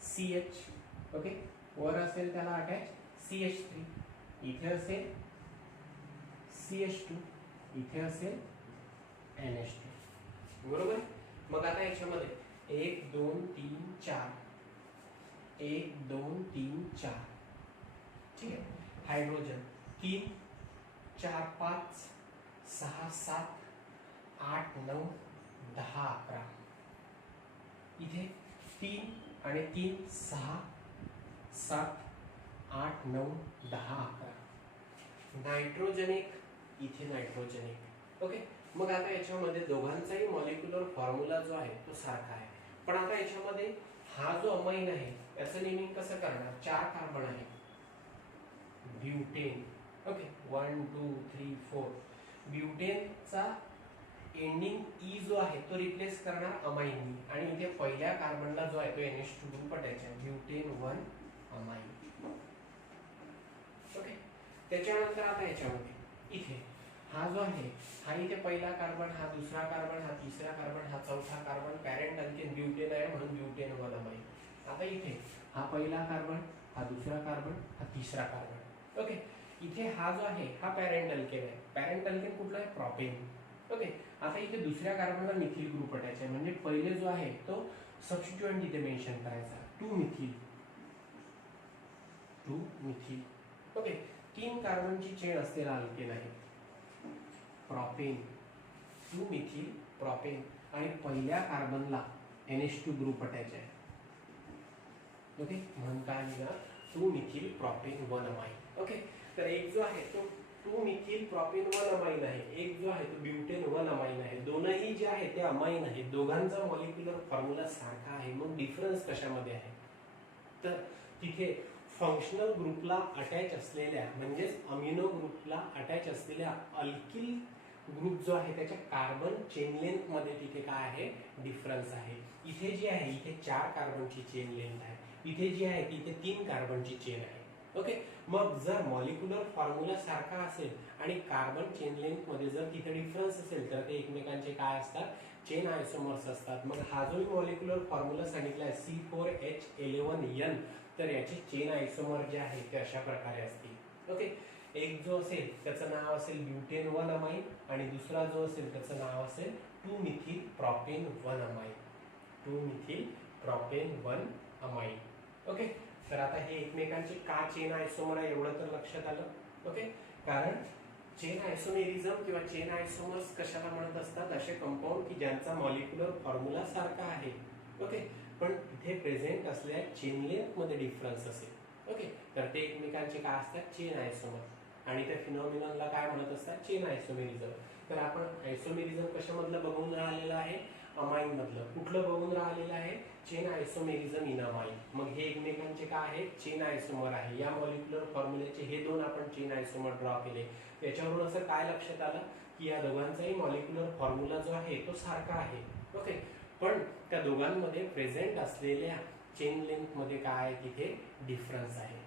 CH. ओके, वर असेल त्याला अटॅच CH3, इथे असेल CH2, इथे असेल NH2. बरोबर. मग आता याच्यामध्ये 1 2 3 4, 1 2 3 4. ठीक आहे. हायड्रोजन 3 4 5 6 7 8 9 10 11. इथे 3 आणि 3 6 7 8 9 10 11. नायट्रोजन एक, इथे नायट्रोजन एक. ओके, मग आता याच्यामध्ये दोघांचाही मॉलिक्युलर फॉर्म्युला जो आहे तो सारखा आहे. पण आता याच्यामध्ये हा जो अमाइन आहे त्याचं नेमिंग कसं करणार. 4 कार्बन आहे ब्युटेन. ओके, 1 2 3 4. ब्युटेनचा एंडिंग ई जो आहे तो रिप्लेस करणार अमाइन आणि इथे पहिल्या कार्बनला जो आहे तो NH2 ग्रुप अटॅच आहे, ब्युटेन 1 अमाइन. ओके, त्याच्यानंतर आता याच्यामध्ये इथे हा जो आहे हा इथे पहिला कार्बन, हा दुसरा कार्बन, हा तिसरा कार्बन, हा चौथा कार्बन. पॅरेंट अल्केन ब्युटेन आहे म्हणून ब्युटेन 1 अमाइन. आता इथे हा पहिला कार्बन, हा दुसरा कार्बन, हा तिसरा कार्बन. ओके, इथे हा जो आहे हा पॅरेंट अल्केन आहे. पॅरेंट अल्केन कुठला आहे, प्रोपेन. ओके, आता इथे दुसऱ्या कार्बनला मिथिल ग्रुप अटॅच आहे म्हणजे पहिले जो आहे तो सबस्टिट्यूएंट इथे मेन्शन करायचा 2 मिथिल, 2 मिथिल. ओके, 3 कार्बनची चेन असलेला अल्केन आहे प्रोपेन, 2 मिथिल प्रोपेन आणि पहिल्या कार्बनला NH2 ग्रुप अटॅच आहे. ओके, म्हणून काय लिहिणार 2 मिथिल प्रोपेन 1 अमाइन. ओके, तर एक जो आहे तो 2 मिथिल प्रोपेन 1 अमाइन आहे, एक जो आहे तो ब्युटेन 1 अमाइन आहे. दोनही जे आहे ते अमाइन आहे. दोघांचा मॉलिक्युलर फॉर्म्युला सारखा आहे. मग डिफरन्स कशामध्ये आहे तर तिथे फंक्शनल ग्रुपला अटॅच असलेल्या म्हणजेच अमिनो ग्रुपला अटॅच असलेल्या अल्किल ग्रुप जो आहे त्याच्या कार्बन चेन लेंथ मध्ये तिथे काय आहे डिफरन्स आहे. इथे जी आहे इथे 4 कार्बनची चेन लेंथ आहे, इथे जी आहे ती इथे 3 कार्बनची चेन आहे. ओके, मग जर मॉलिक्युलर फॉर्म्युला सारखा असेल आणि कार्बन चेन लेंथ मध्ये जर तिथे डिफरन्स असेल तर ते एकमेकांचे काय असतात, चेन आयसोमर्स असतात. मग हा जो मॉलिक्युलर फॉर्म्युला सांगितलाय C4H11N, तर याचे चेन आयसोमर जे आहे ते अशा प्रकारे असतील. ओके, एक जो असेल त्याचं नाव असेल ब्युटेन 1 अमाइन आणि दुसरा जो असेल त्याचं नाव असेल 2 methyl propane 1 amine, 2 methyl propane 1 amine. Okay, तर आता हे एकमेकांचे का चेन आयसोमर आहे एवढं तर लक्षात आलं. ओके, कारण चेन आयसोमेरिझम किंवा चेन आयसोमर्स कशाला म्हणत असतात, असे कंपाऊंड की ज्यांचा मॉलिक्युलर फॉर्म्युला सारखा आहे. ओके, पण तिथे प्रेझेंट असलेल्या चेन लेंथ मध्ये डिफरन्स असेल. ओके, तर ते एकमेकांचे काय असतात, चेन आयसोमर. आणि त्या फिनॉमिनॉनला काय म्हणत असतात, चेन आयसोमेरिझम. तर आपण आयसोमेरिझम कशामधलं बघून राहिलेलं आहे, अमाइन मधलं. कुठलं बघून राहिलेलं आहे, चेन आयसोमेरिझम इन अमाइन. मग हे एकमेकांचे काय आहे, चेन आयसोमर आहे. या मॉलिक्युलर फॉर्म्युल्याचे हे दोन आपण चेन आयसोमर ड्रॉ केले. त्याच्यावरून असं काय लक्षात आलं की या दोघांचाही मॉलिक्युलर फॉर्म्युला जो आहे तो सारखा आहे. ओके, पण त्या दोघांमध्ये प्रेझेंट असलेल्या चेन लेंथ मध्ये काय आहे, तिथे डिफरन्स आहे.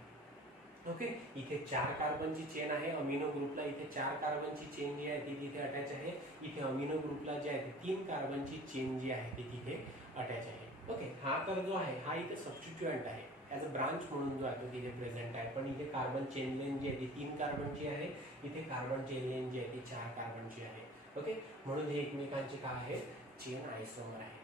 ओके, इथे 4 कार्बनची चेन आहे अमिनो ग्रुपला, इथे 4 कार्बनची चेन जी आहे ती तिथे अटॅच आहे. इथे अमिनो ग्रुपला जे आहे 3 कार्बनची चेन जी आहे ती तिथे अटॅच आहे. ओके, हा तर जो आहे हा इथे सबस्टिट्यूएंट आहे, ॲज अ ब्रांच म्हणून जो आहे तो तिथे प्रेझेंट आहे. पण इथे कार्बन चेन लेंथ जी आहे ती 3 कार्बनची आहे, इथे कार्बन चेन लेंथ जी आहे ती 4 कार्बनची आहे. ओके, म्हणून हे एकमेकांचे काय आहे, चेन आयसोमर आहे.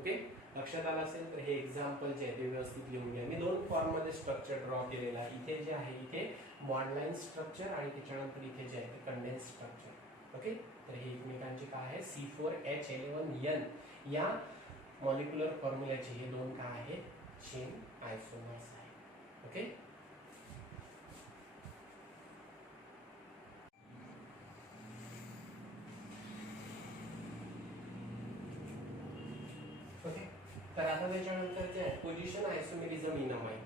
ओके, लक्षात आलं असेल तर हे एक्झाम्पल जे आहे ते व्यवस्थित लिहून घ्या. मी 2 फॉर्म मध्ये स्ट्रक्चर ड्रॉ केलेला आहे. इथे जे आहे इथे बॉन्ड लाईन स्ट्रक्चर आणि त्याच्यानंतर इथे जे आहे ते कंडेन्स स्ट्रक्चर. ओके, तर हे एकमेकांचे काय आहे, C4H11N या मॉलिक्युलर फॉर्म्युल्याचे हे दोन काय आहेत, चेन आयसोमर्स आहेत. ओके, तर आता त्याच्यानंतर जे आहे पोझिशन आयसोमेरिझम इन अमाइन.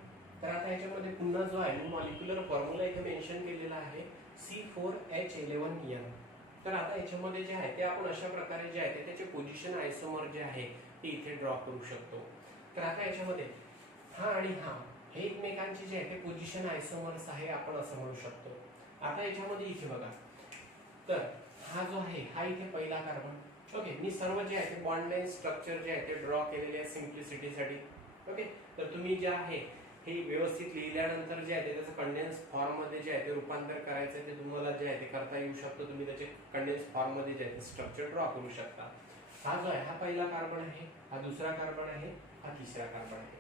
तर आता याच्यामध्ये पुन्हा जो आहे मॉलिक्युलर फॉर्म्युला इथे मेन्शन केलेला आहे C4H11N. तर आता याच्यामध्ये जे आहे ते आपण अशा प्रकारे जे आहे ते त्याचे पोझिशन आयसोमर जे आहे ते इथे ड्रॉ करू शकतो. तर आता याच्यामध्ये हा आणि हा हे एकमेकांचे जे आहे ते पोझिशन आयसोमर्स आहे आपण असं म्हणू शकतो. आता याच्यामध्ये इथे बघा, तर हा जो आहे हा इथे पहिला कार्बन. ओके, मी सर्व जे आहे ते बॉन्ड लाईन स्ट्रक्चर जे आहे ते ड्रॉ केलेले आहे सिम्प्लिसिटीसाठी. ओके, तर तुम्ही जे आहे हे व्यवस्थित लिहिल्यानंतर जे आहे ते त्याचं कंडेन्स फॉर्म मध्ये जे आहे ते रूपांतर करायचं ते तुम्हाला जे आहे ते करता येऊ शकतं. तुम्ही त्याचे कंडेन्स फॉर्म मध्ये जे आहे ते स्ट्रक्चर ड्रॉ करू शकता. हा जो आहे हा पहिला कार्बन आहे, हा दुसरा कार्बन आहे, हा तिसरा कार्बन आहे.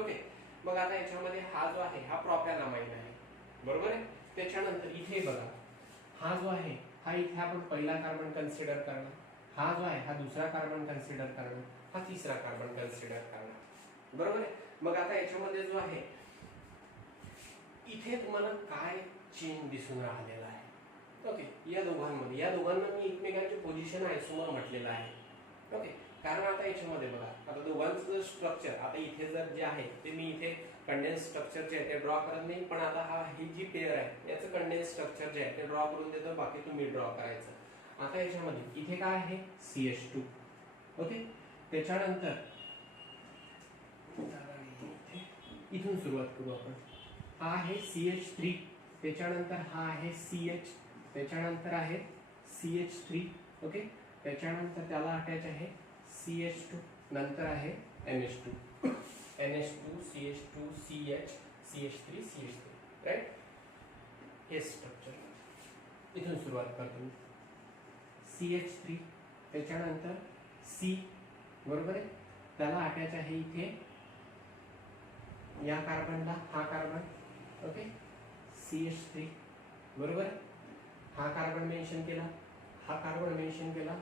ओके, मग आता याच्यामध्ये हा जो आहे हा प्रोपॅनमाइन आहे, बरोबर आहे. त्याच्यानंतर इथे बघा, हा जो आहे हा इथे आपण पहिला कार्बन कन्सिडर करणार, हा जो आहे हा दुसरा कार्बन कन्सिडर करणार, हा तिसरा कार्बन कन्सिडर करणार, बरोबर आहे. मग आता याच्यामध्ये जो आहे इथे तुम्हाला काय चेंज दिसून राहिलेला आहे. ओके, या दोघांना मी एकमेकांचे पोझिशन आयसोमर म्हटलेलं आहे. ओके, कारण आता याच्यामध्ये बघा, आता दोघांचं स्ट्रक्चर आता इथे जर जे आहे ते मी इथे कंडेन्स स्ट्रक्चर जे आहे ते ड्रॉ करत नाही, पण आता ही जी पेअर आहे याचं कंडेन्स स्ट्रक्चर जे आहे ते ड्रॉ करून देतो, बाकी तुम्ही ड्रॉ करायचं. आता याच्यामध्ये इथे काय आहे CH2. ओके, त्याच्यानंतर इथून सुरुवात करू आपण. हा आहे CH3, त्याच्यानंतर हा आहे CH, त्याच्यानंतर आहे CH3. ओके, त्याच्यानंतर त्याला अटॅच आहे CH2, नंतर आहे NH2, CH2 CH CH3 CH3, right. हे स्ट्रक्चर इथून सुरुवात करतो मी. CH3, त्याच्यानंतर C, बरोबर आहे, त्याला अटॅच आहे इथे या कार्बनला हा कार्बन. ओके, CH3, बरोबर आहे. हा कार्बन मेन्शन केला, हा कार्बन मेन्शन केला,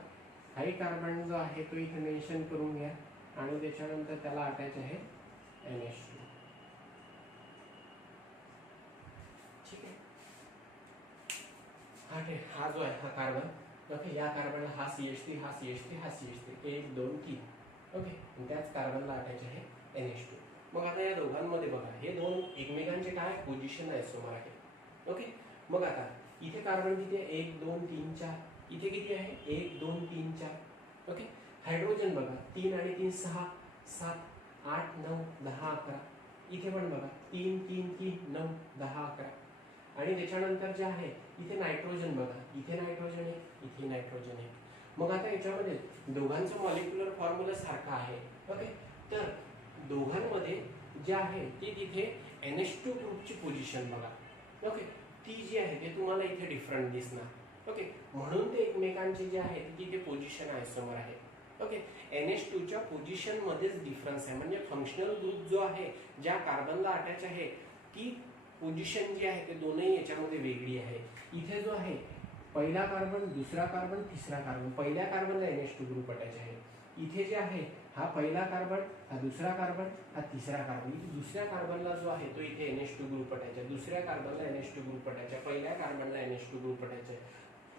हाही कार्बन जो आहे तो इथे मेन्शन करून घ्या आणि त्याच्यानंतर त्याला अटॅच आहे NH2. ठीक आहे, हा जो आहे हा कार्बन. ओके, या कार्बनला हा CH3, हा CH3, हा CH3, 1 2 3. ओके, त्याच कार्बनला अटॅच आहे NH2. मग आता या दोघांमध्ये बघा, हे दोन एकमेकांचे काय पोझिशन आयसोमर आहे. ओके, मग आता इथे कार्बन किती आहे 1 2 3 4, इथे किती आहे 1 2 3 4. ओके, हायड्रोजन बघा 3 आणि 3 6 7 8 9 10 11. इथे पण बघा 3 3 3 9 10 11. आणि त्याच्यानंतर जे आहे इथे नायट्रोजन बघा, इथे नायट्रोजन आहे, इथे नायट्रोजन आहे. मग आता याच्यामध्ये दोघांचं मॉलिक्युलर फॉर्म्युला सारखा आहे. ओके, तर दोघांमध्ये जे आहे ती तिथे NH2 ग्रुपची पोझिशन बघा. ओके, ती जी आहे ते तुम्हाला इथे डिफरंट दिसणार. ओके, म्हणून ते एकमेकांचे जे आहे तिथे पोझिशन आयसोमर आहे. ओके, NH2च्या पोझिशन मध्येच डिफरन्स आहे, म्हणजे फंक्शनल ग्रुप जो आहे ज्या कार्बनला अटॅच आहे ती पोझिशन जी आहे ते दोनही याच्यामध्ये वेगळी आहे. इथे जो आहे पहिला कार्बन, दुसरा कार्बन, तिसरा कार्बन, पहिल्या कार्बनला NH2 ग्रुप अटॅच आहे. इथे जे आहे हा पहिला कार्बन, हा दुसरा कार्बन, हा तिसरा कार्बन, दुसऱ्या कार्बनला जो आहे तो इथे NH2 ग्रुप अटॅच आहे, दुसऱ्या कार्बनला NH2 ग्रुप अटॅच आहे, पहिल्या कार्बनला NH2 ग्रुप अटॅच आहे.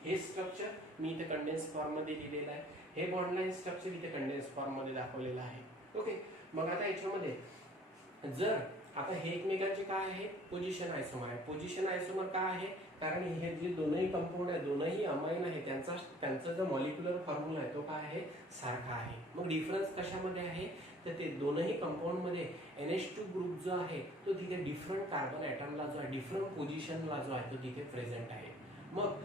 हे स्ट्रक्चर मी इथे कंडेन्स फॉर्म मध्ये लिहिलेलं आहे, हे बॉन्ड लाईन स्ट्रक्चर इथे कंडेन्स फॉर्म मध्ये दाखवलेलं आहे. ओके, मग आता याच्यामध्ये जर आता हे एकमेकांचे काय आहे पोझिशन आयसोमर आहे. पोझिशन आयसोमर का आहे, कारण हे जे दोनही कंपाऊंड आहे, दोनही अमाइन आहे, त्यांचा जो मॉलिक्युलर फॉर्म्युला आहे तो काय आहे सारखा आहे. मग डिफरन्स कशामध्ये आहे, तर ते दोनही कंपाऊंड मध्ये NH2 ग्रुप जो आहे तो तिथे डिफरंट कार्बन ॲटमला जो आहे डिफरंट पोझिशनला जो आहे तो तिथे प्रेझेंट आहे. मग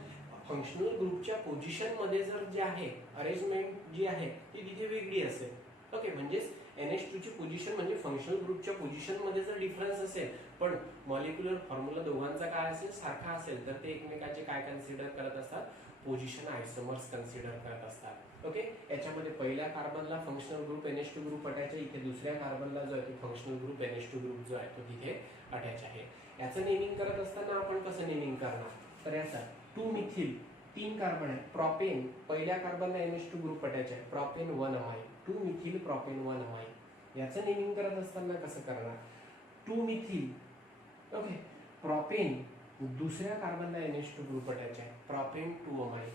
फंक्शनल ग्रुपच्या पोझिशन मध्ये जर जे आहे अरेंजमेंट जी आहे ती तिथे वेगळी असेल. ओके, म्हणजेच NH2 ची पोझिशन म्हणजे फंक्शनल ग्रुपच्या पोझिशन मध्ये जर डिफरन्स असेल पण मॉलिक्युलर फॉर्म्युला दोघांचा काय असेल सारखा असेल, तर ते एकमेकांचे काय कन्सिडर करत असतात पोझिशन आयसोमर्स कन्सिडर करत असतात. ओके, याच्यामध्ये पहिल्या कार्बनला functional group NH2 group attach आहे, इथे दुसऱ्या कार्बनला जो आहे तो फंक्शनल ग्रुप NH2 ग्रुप जो आहे तो तिथे अटॅच आहे. याचं नेमिंग करत असताना आपण कसं नेमिंग करणार, तर याचा 2 मिथिल 3 कार्बन आहे, प्रोपेन पहिल्या कार्बनला NH2 ग्रुप अटॅच आहे, propane 1 amine, 2 methyl propane 1 amine. याचं नेमिंग करत असताना कसं करणार, 2 मिथिल. ओके, प्रोपेन दुसऱ्या कार्बनला NH2 ग्रुप अटॅच आहे, propane 2 amine,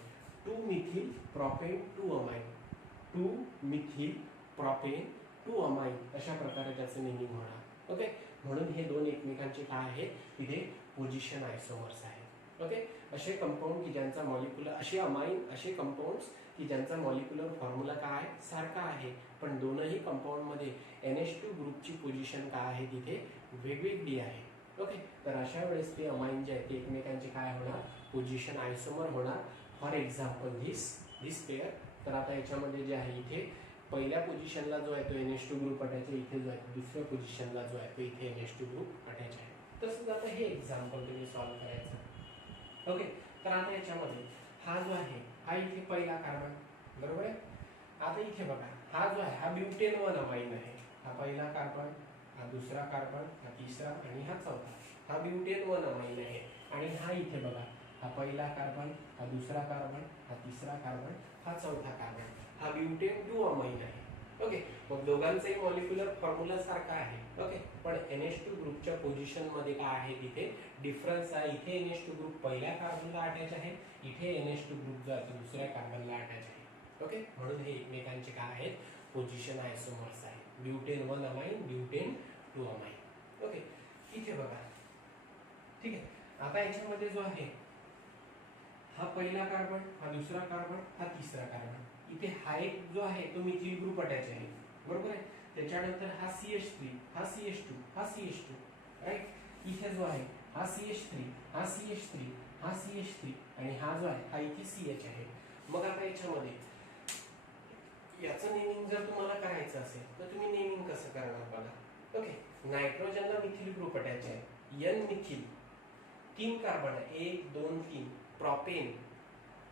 2 methyl propane 2 amine, 2 methyl propane two amine अशा प्रकारे त्याचं नेमिंग होणार. ओके, म्हणून हे दोन एकमेकांचे काय आहेत तिथे पोझिशन आयसोमर्स आहेत. ओके, असे कंपाऊंड की ज्यांचा मॉलिक्युलर असे अमाइन असे कंपाऊंड्स की ज्यांचा मॉलिक्युलर फॉर्म्युला काय सारखा आहे पण दोनही कंपाऊंडमध्ये NH2 ग्रुपची पोझिशन काय आहे तिथे वेगवेगळी आहे. ओके, तर अशा वेळेस ते अमाइन जे आहेत ते एकमेकांचे काय होणार पोझिशन आयसोमर होणार. For example this pair. तर आता याच्यामध्ये जे आहे इथे पहिल्या पोझिशनला जो आहे तो NH2 ग्रुप अटॅच आहे, इथे जो आहे दुसऱ्या पोझिशनला जो आहे तो इथे NH2 ग्रुप अटॅच आहे. तसंच आता हे एक्झाम्पल तुम्ही सॉल्व्ह करायचं. ओके, तर आता याच्यामध्ये हा जो आहे हा इथे पहिला कार्बन बरोबर आहे. आता इथे बघा हा जो आहे हा ब्युटेन 1 अमाइन आहे. हा पहिला कार्बन, हा दुसरा कार्बन, हा तिसरा आणि हा चौथा. हा ब्युटेन 1 अमाइन आहे. आणि हा इथे बघा हा पहिला कार्बन, हा दुसरा कार्बन, हा तिसरा कार्बन, हा चौथा कार्बन. हा ब्युटेन 2 अमाइन आहे. ओके, मग दोघांचाही मॉलिक्युलर फॉर्म्युला सारखा आहे. ओके, पण NH2 ग्रुपच्या पोझिशन मध्ये काय आहे तिथे डिफरन्स आहे. इथे NH2 ग्रुप पहिल्या कार्बनला अटॅच आहे, इथे NH2 ग्रुप जो आहे तो दुसऱ्या कार्बनला अटॅच आहे. ओके, म्हणून हे एकमेकांचे काय आहेत पोझिशन आयसोमर्स आहे. Butane 1 amine, butane 2 amine. Okay, इथे बघा ठीक आहे. आता याच्यामध्ये जो आहे हा पहिला कार्बन, हा दुसरा कार्बन, हा तिसरा कार्बन. इथे हा एक जो आहे तो मिथिल ग्रुप अटॅच आहे बरोबर आहे. त्याच्यानंतर हा CH3, हा CH2, हा CH2 राईट. इथे जो आहे हा CH3, हा CH3, हा CH3 आणि हा जो आहे हा इथे CH आहे. मग आता याच्यामध्ये याचं नेमिंग जर तुम्हाला करायचं असेल तर तुम्ही नेमिंग कसं करणार बघा. ओके, नायट्रोजनला मिथिल ग्रुप अटॅच आहे, N मिथिल, 3 कार्बन आहे 1 2 3. प्रोपेन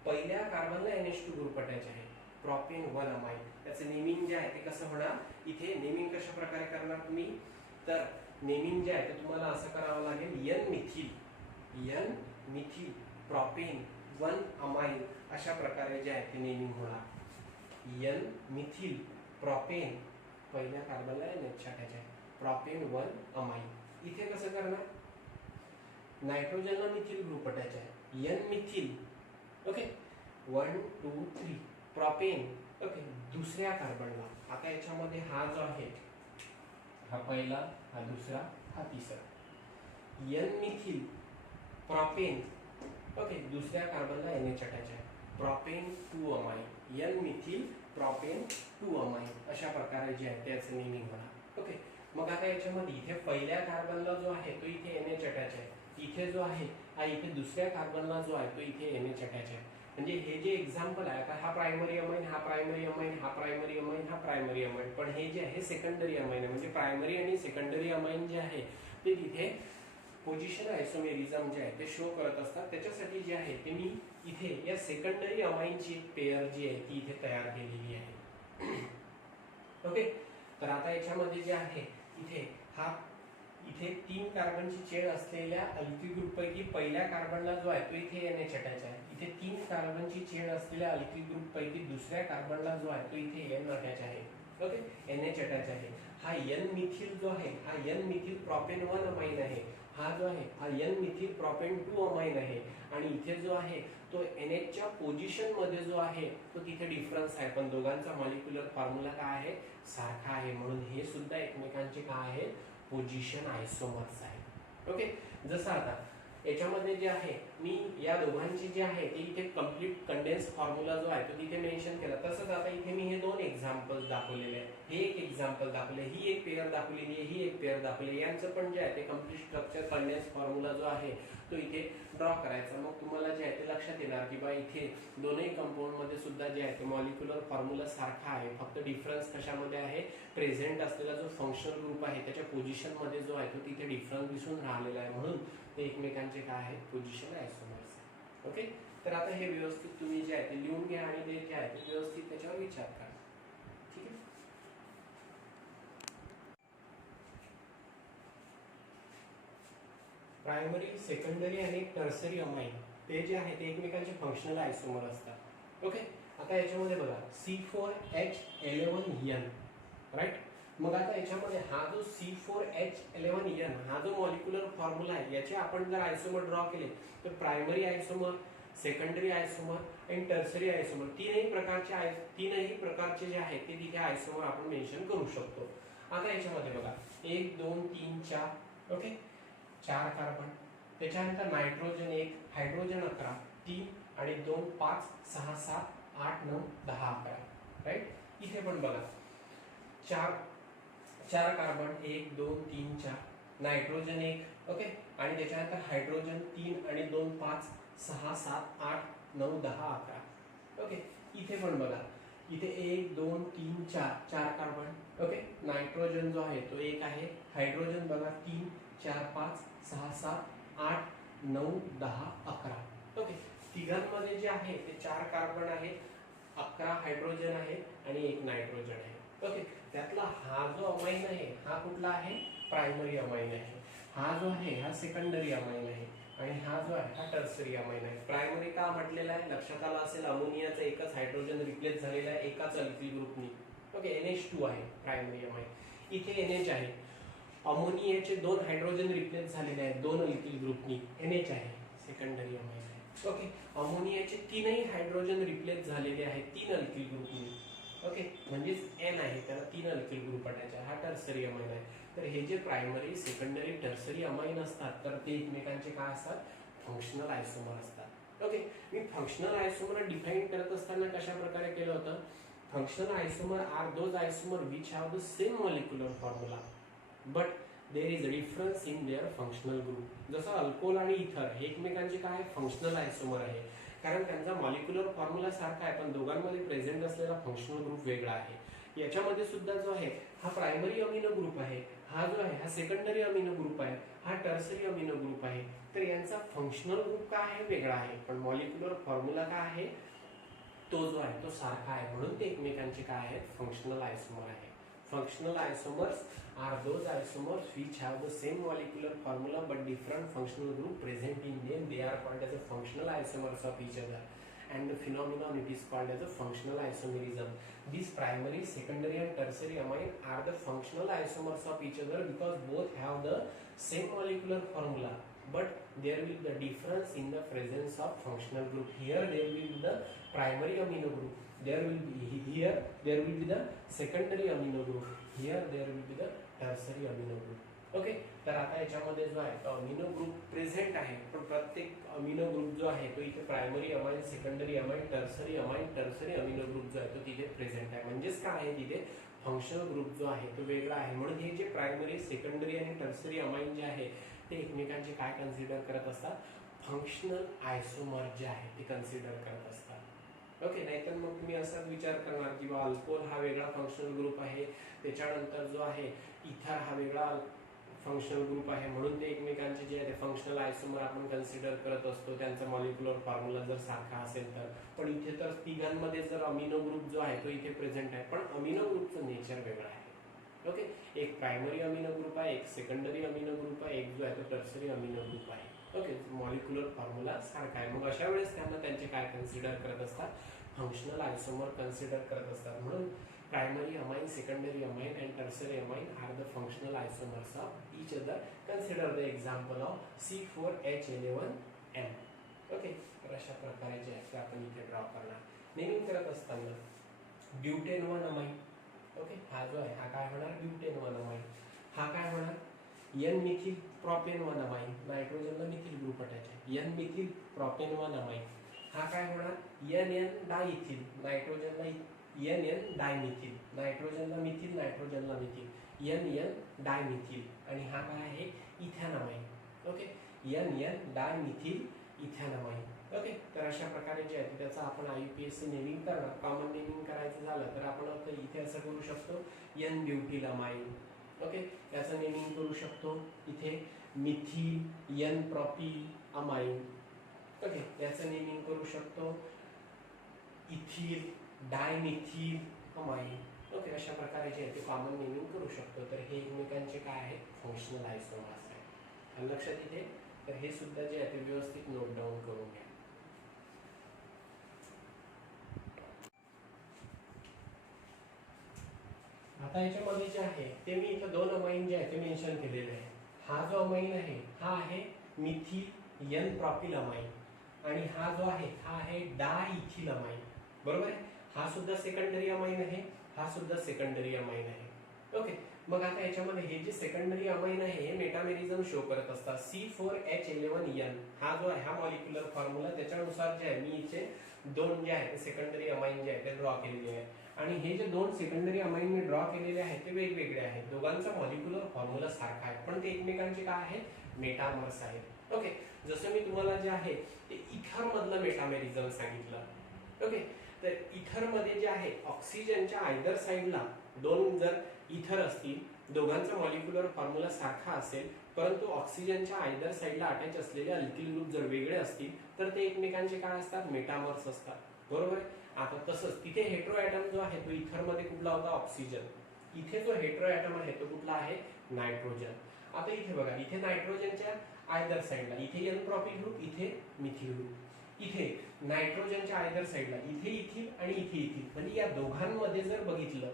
पहिल्या कार्बनला NH2 ग्रुप अटॅच आहे, प्रोपेन 1 अमाइन. त्याचं नेमिंग जे आहे ते कसं होणार इथे नेमिंग कशा प्रकारे करणार तुम्ही तर नेमिंग जे आहे ते तुम्हाला असं करावं लागेल N मिथिल प्रोपेन 1 अमाइन अशा प्रकारे जे आहे ते नेमिंग होणार. N मिथिल प्रोपेन पहिल्या कार्बनला NH अटॅच आहे, प्रोपेन 1 अमाइन. इथे कसं करणार नायट्रोजनला मिथिल ग्रुप अटॅच आहे, N methyl. Okay, 1 2 3 propane. Okay, दुसऱ्या कार्बनला. आता याच्यामध्ये हा जो आहे हा पहिला, हा दुसरा, हा तिसरा. N methyl propane. ओके, दुसऱ्या कार्बनला NH अटॅच आहे, propane 2 amine. N methyl propane 2 amine अशा प्रकारे जे आहे त्याचं नेमिंग होणार. ओके, मग आता याच्यामध्ये इथे पहिल्या कार्बनला जो आहे तो इथे NH अटॅच आहे, इथे जो आहे हा इथे दुसऱ्या कार्बनला जो आहे तो इथे NH अटॅच आहे. म्हणजे हे जे एक्झाम्पल आहे आता हा प्रायमरी अमाइन, हा प्रायमरी अमाइन, हा प्रायमरी अमाइन, हा प्रायमरी अमाइन. पण हे जे आहे सेकंडरी अमाइन आहे. म्हणजे प्रायमरी आणि सेकंडरी अमाइन जे आहे ते तिथे पोझिशन आयसोमेरिझम जे आहे ते शो करत असतात. त्याच्यासाठी जे आहे ते मी इथे या सेकंडरी अमाइनची पेअर जी आहे ती इथे तयार केलेली आहे. ओके, तर आता याच्यामध्ये जे आहे इथे 3 कार्बनची चेन असलेल्या अल्किल ग्रुप पैकी पहिल्या कार्बनला जो आहे तो इथे NH अटॅच आहे. इथे 3 कार्बनची चेन असलेल्या अल्किल ग्रुप पैकी दुसऱ्या कार्बनला जो आहे तो इथे N अटॅच आहे. ओके, NH अटॅच आहे. हा N मिथिल जो आहे हा N मिथिल प्रोपेन 1 अमाइन आहे. हा जो आहे हा N मिथिल प्रोपेन 2 अमाइन आहे. आणि इथे जो आहे तो NH च्या पोझिशन मध्ये जो आहे तो तिथे डिफरन्स आहे पण दोघांचा मॉलिक्युलर फॉर्म्युला काय आहे सारखा आहे. म्हणून हे सुद्धा एकमेकांचे काय आहे पोझिशन आयसोमर्स आहे. ओके, जसं आता याच्यामध्ये जे आहे मी या दोघांची जे आहे ते इथे कंप्लीट कंडेन्स फॉर्म्युला जो आहे तो तिथे मेन्शन केला. तसंच आता इथे मी हे 2 एक्झाम्पल्स दाखवलेले आहेत. हे एक एक्झाम्पल दाखवले, ही एक पेअर दाखवलेली आहे, ही एक पेअर दाखवली. यांचं पण जे आहे ते कंप्लीट स्ट्रक्चर कंडेन्स फॉर्म्युला जो आहे तो इथे ड्रॉ करायचा. मग तुम्हाला जे आहे ते लक्षात येणार की बा इथे दोनही कंपाऊंड मध्ये सुद्धा जे आहे ते मॉलिक्युलर फॉर्म्युला सारखा आहे. फक्त डिफरन्स कशामध्ये आहे प्रेझेंट असलेला जो फंक्शनल ग्रुप आहे त्याच्या पोझिशन मध्ये जो आहे तो तिथे डिफरन्स दिसून राहिलेला आहे. म्हणून ते एकमेकांचे काय आहेत पोझिशन आयसोमर्स आहे. ओके, तर आता हे व्यवस्थित तुम्ही जे आहे ते लिहून घ्या आणि ते जे आहे ते व्यवस्थित त्याच्यावर विचार करा. ठीक आहे, प्रायमरी सेकंडरी आणि टर्सरी अमाइन ते जे आहे ते एकमेकांचे फंक्शनल आयसोमर असतात. ओके, आता याच्यामध्ये बघा C4H11N राईट. मग आता याच्यामध्ये हा जो C4H11N हा जो मॉलिक्युलर फॉर्म्युला आहे याचे आपण जर आयसोमर ड्रॉ केले तर प्रायमरी आयसोमर सेकंडरी आयसोमर आणि टर्सरी आयसोमर तीनही प्रकारचे जे आहेत ते तिथे आयसोमर आपण मेन्शन करू शकतो. आता याच्यामध्ये बघा 1 2 3 4 ओके 4 कार्बन, त्याच्यानंतर नायट्रोजन 1, हायड्रोजन 11, 3 आणि 2 5 6 7 8 9 10 11 राईट. इथे पण बघा 4 कार्बन 1 2 3 4, नायट्रोजन 1 ओके आणि त्याच्यानंतर हायड्रोजन 3 आणि 2 5 6 7 8 9 10 11 ओके. इथे पण बघा इथे 1 2 3 4 कार्बन ओके, नायट्रोजन जो आहे तो 1 आहे, हायड्रोजन बघा 3 4 5 6 7 8 9 10 11 ओके. तिघांमध्ये जे आहे ते 4 कार्बन आहे, 11 हायड्रोजन आहे आणि 1 नायट्रोजन आहे ओके. त्यातला हा जो अमाइन आहे हा कुठला आहे, प्रायमरी अमाइन आहे. हा जो आहे हा सेकंडरी अमाइन आहे आणि हा जो आहे हा टर्सरी अमाइन आहे. प्रायमरी का म्हटलेला आहे लक्षात आला असेल, अमोनियाचा एकच हायड्रोजन रिप्लेस झालेला आहे एकाच अल्किल ग्रुपनी ओके. NH2 आहे प्रायमरी अमाइन. इथे NH आहे, अमोनियाचे 2 हायड्रोजन रिप्लेस झालेले आहेत 2 अल्किल ग्रुपनी, NH आहे सेकंडरी अमाइन आहे ओके. अमोनियाचे 3ही हायड्रोजन रिप्लेस झालेले आहेत 3 अल्किल ग्रुपनी ओके, म्हणजेच N आहे त्याला 3 अल्किल ग्रुप आणायचे, हा टर्सरी अमाइन आहे. तर हे जे प्रायमरी सेकंडरी टर्सरी अमाइन असतात तर ते एकमेकांचे काय असतात, फंक्शनल आयसोमर असतात ओके. मी फंक्शनल आयसोमर डिफाइन करत असताना कशा प्रकारे केलं होतं, functional isomer are those isomer which have the same molecular formula but there is a difference in their functional group. जसं अल्कोहोल आणि इथर हे एकमेकांचे काय फंक्शनल आयसोमर आहे, कारण त्यांचा मॉलिक्युलर फॉर्म्युला सारखा आहे पण दोघांमध्ये प्रेझेंट असलेला फंक्शनल ग्रुप वेगळा आहे. याच्यामध्ये सुद्धा जो आहे हा प्रायमरी अमिनो ग्रुप आहे, हा जो आहे हा सेकंडरी अमिनो ग्रुप आहे, हा टर्सरी अमिनो ग्रुप आहे. तर यांचा फंक्शनल ग्रुप काय आहे वेगळा आहे पण मॉलिक्युलर फॉर्म्युला काय आहे तो जो आहे तो सारखा आहे, म्हणून ते एकमेकांचे काय आहेत फंक्शनल आयसोमर आहे. Functional आयसोमर्स are those isomers which have the same molecular formula but different functional group present in them. They are called as a functional isomers of each other and the phenomenon it is called as a functional isomerism. These primary, secondary and tertiary amine are the functional isomers of each other because both have the same molecular formula but there will be the difference in the presence of functional group. Here there will be the primary amino group, there will be here there will be the secondary amino group, here there will be the tertiary amino group okay. तर आता याच्यामध्ये जो आहे तो amino group present आहे पण प्रत्येक amino group जो आहे तो इथे primary amine, secondary amine, tertiary amine, tertiary amino group जो आहे तो तिथे प्रेझेंट आहे. म्हणजेच काय आहे तिथे फंक्शनल ग्रुप जो आहे तो वेगळा आहे. म्हणून हे जे प्रायमरी, सेकंडरी आणि टर्सरी अमाइन जे आहे ते एकमेकांचे काय कन्सिडर करत असतात, फंक्शनल आयसोमर जे आहे ते कन्सिडर करत असतात ओके. नाहीतर मग तुम्ही असाच विचार करणार की अल्कोहोल हा वेगळा फंक्शनल ग्रुप आहे, त्याच्यानंतर जो आहे इथर हा वेगळा फंक्शनल ग्रुप आहे म्हणून ते एकमेकांचे जे आहे फंक्शनल आयसोमर आपण कन्सिडर करत असतो त्यांचा मॉलिक्युलर फॉर्म्युला जर सारखा असेल तर. पण इथे तर तिघांमध्ये जर अमिनो ग्रुप जो आहे तो इथे प्रेझेंट आहे पण अमिनो ग्रुपचं नेचर वेगळं आहे ओके. एक प्रायमरी अमिनो ग्रुप आहे, एक सेकंडरी अमिनो ग्रुप आहे, एक जो आहे तो टर्सरी अमिनो ग्रुप आहे ओके. मॉलिक्युलर फॉर्म्युला सारखा आहे. मग अशा वेळेस त्यांना त्यांचे काय कन्सिडर करत असतात, फंक्शनल आयसोमर कन्सिडर करत असतात. म्हणून primary amine, secondary amine and tertiary amine are the functional isomers of each other. Consider the example of C4H11N. Okay. तर अशा प्रकारे जे आहे आपण इथे ड्रॉ करणार. नेमिंग करत असताना ब्युटेन 1 अमाइन ओके, हा जो आहे हा काय होणार ब्युटेन 1 अमाइन, हा काय होणार N मिथिल प्रोपेन 1 अमाइन, नायट्रोजनला मिथिल ग्रुप अटॅच आहे, N मिथिल प्रोपेन 1 अमाइन, हा काय होणार NN डायइथिल, नायट्रोजनला NN डायमिथिल, नायट्रोजनला मिथिल, नायट्रोजनला मिथिल, NN डायमिथिल आणि हा काय आहे ethanamine okay. NN dimethyl ethanamine okay. तर अशा प्रकारे जे आहे त्याचा आपण IUPAC नेमिंग करणार. कॉमन नेमिंग करायचं झालं तर आपण आता इथे असं करू शकतो N ब्युटिल अमाइन ओके, याचं नेमिंग करू शकतो इथे methyl N propyl amine okay, याचं नेमिंग करू शकतो इथिल डायमिथिल अमाइन ओके. अशा प्रकारे जे आहे ते कॉमन नेमिंग करू शकतो. तर हे एकमेकांचे काय आहेत फंक्शनल आयसोमर्स आहेत. लक्षात इथे तर हे सुद्धा जे आहे ते व्यवस्थित नोट डाऊन करून घ्या. आता याच्यामध्ये जे आहे ते मी इथं 2 अमाइन जे आहे ते मेन्शन केलेले आहे. हा जो अमाइन आहे हा आहे मिथिल N प्रोपिल अमाइन आणि हा जो आहे हा आहे डायइथिल अमाइन, बरोबर आहे. हा सुद्धा सेकंडरी अमाइन आहे, हा सुद्धा सेकंडरी अमाइन आहे. ओके, मग आता याच्यामध्ये हे जे सेकंडरी अमाइन आहे हे मेटामेरिझम शो करत असतात. C4H11N हा जो आहे हा मॉलिक्युलर फॉर्म्युला, त्याच्यानुसार जे आहे मी इथे दोन जे आहे ते सेकंडरी अमाइन जे आहे ते ड्रॉ केलेले आहे. आणि हे जे दोन सेकंडरी अमाइन मी ड्रॉ केलेले आहेत ते वेगवेगळे आहेत. दोघांचा मॉलिक्युलर फॉर्म्युला सारखा आहे, पण ते एकमेकांचे काय आहेत, मेटामर्स आहेत. ओके, जसं मी तुम्हाला जे आहे ते इथर मधलं मेटामेरिझम सांगितलं. ओके, तर इथर मध्ये जे आहे ऑक्सिजनच्या आयदर साइडला दोन जर इथर असतील, दोघांचा मॉलिक्युलर फॉर्म्युला सारखा असेल, परंतु ऑक्सिजनच्या आयदर साइडला अटॅच असलेले अल्किल ग्रुप जर वेगळे असतील तर ते एकमेकांचे काय असतात, मेटामर्स असतात. बरोबर आहे. आता तसंच तिथे हेटेरो ॲटम जो आहे तो इथर मध्ये कुठला होता, ऑक्सिजन. इथे जो हेटेरो ॲटम आहे तो कुठला आहे, नायट्रोजन. आता इथे बघा, इथे नायट्रोजनच्या आयदर साइडला इथे एन प्रॉपिल ग्रुप, इथे मिथिल ग्रुप. इथे नायट्रोजनच्या आयदर साइडला इथे इथिल आणि इथे इथिल, म्हणजे या दोघांमध्ये जर बघितलं,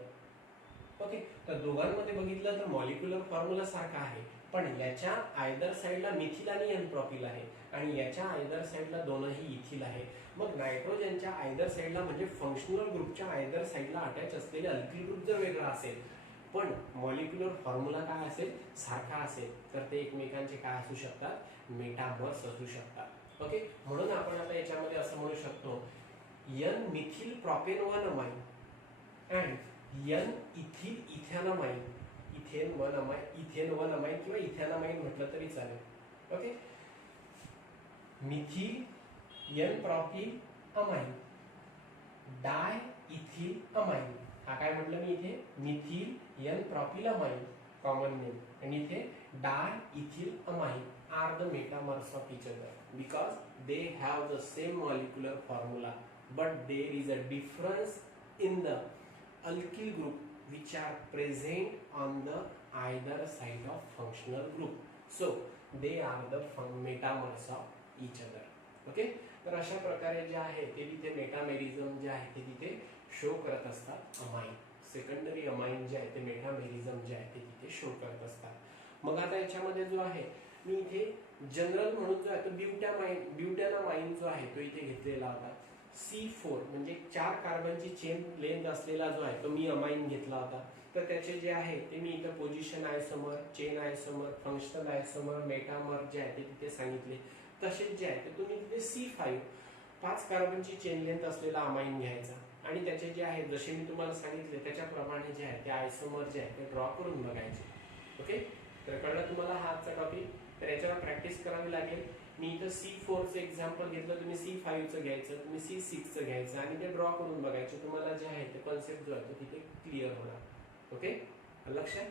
ओके, तर दोघांमध्ये बघितलं तर मॉलिक्युलर फॉर्म्युला सारखा आहे, पण याच्या आयदर साइडला मिथिल आणि एन प्रॉपिल आहे आणि याच्या आयदर साइडला दोनही इथिल आहे. मग नायट्रोजनच्या आयदर साइडला म्हणजे फंक्शनल ग्रुपच्या आयदर साइडला अटॅच असलेले अल्किल ग्रुप जर वेगळा असेल पण मॉलिक्युलर फॉर्म्युला काय असेल, सारखा असेल, तर ते एकमेकांचे काय असू शकतात, मेटामर्स असू शकतात. ओके, म्हणून आपण आता याच्यामध्ये असं म्हणू शकतो N methyl propanone amine and N ethyl ethanamine, ethane one amine किंवा इथॅनमाइन म्हटलं तरी चालेल. Okay, methyl N propyl amine diethyl amine, हा काय म्हटलं मी इथे, methyl N propyl amine common name, आणि इथे diethyl amine are the metamers of each other because they have the same molecular formula but there is a difference in the alkyl group which are present on the either side of functional group, so they are the metamers of each other. Okay, तर अशा प्रकारे जे आहे ते तिथे मेटामेरिझम जे आहे ते तिथे शो करत असतात. अमाइन सेकंडरी अमाइन जे आहे ते मेटामेरिझम जे आहे ते तिथे शो करत असतात. मग आता याच्यामध्ये जो आहे मी इथे जनरल म्हणून जो आहे तो ब्युटॅनामाइन जो आहे तो इथे घेतलेला होता. C4 म्हणजे 4 कार्बनची चेन लेंथ असलेला जो आहे तो मी अमाइन घेतला होता. तर त्याचे जे आहे ते मी इथे पोझिशन आयसोमर, चेन आयसोमर, फंक्शनल आयसोमर, मेटामर जे आहे ते तिथे सांगितले. तसेच जे आहे ते तुम्ही तिथे C5 5 कार्बनची चेन लेंथ असलेला अमाइन घ्यायचा आणि त्याचे जे आहे जसे मी तुम्हाला सांगितले त्याच्याप्रमाणे जे आहे ते आयसोमर जे आहे ते ड्रॉ करून बघायचे. ओके, तर कळलं तुम्हाला हा आजचा टॉपिक. तर याच्यावर प्रॅक्टिस करावी लागेल. मी इथं C4चं एक्झाम्पल घेतलं, तुम्ही C5चं घ्यायचं, तुम्ही C6चं घ्यायचं आणि ते ड्रॉ करून बघायचे. तुम्हाला जे आहे ते कॉन्सेप्ट जो आहे तो तिथे क्लिअर होणार. ओके, लक्षात.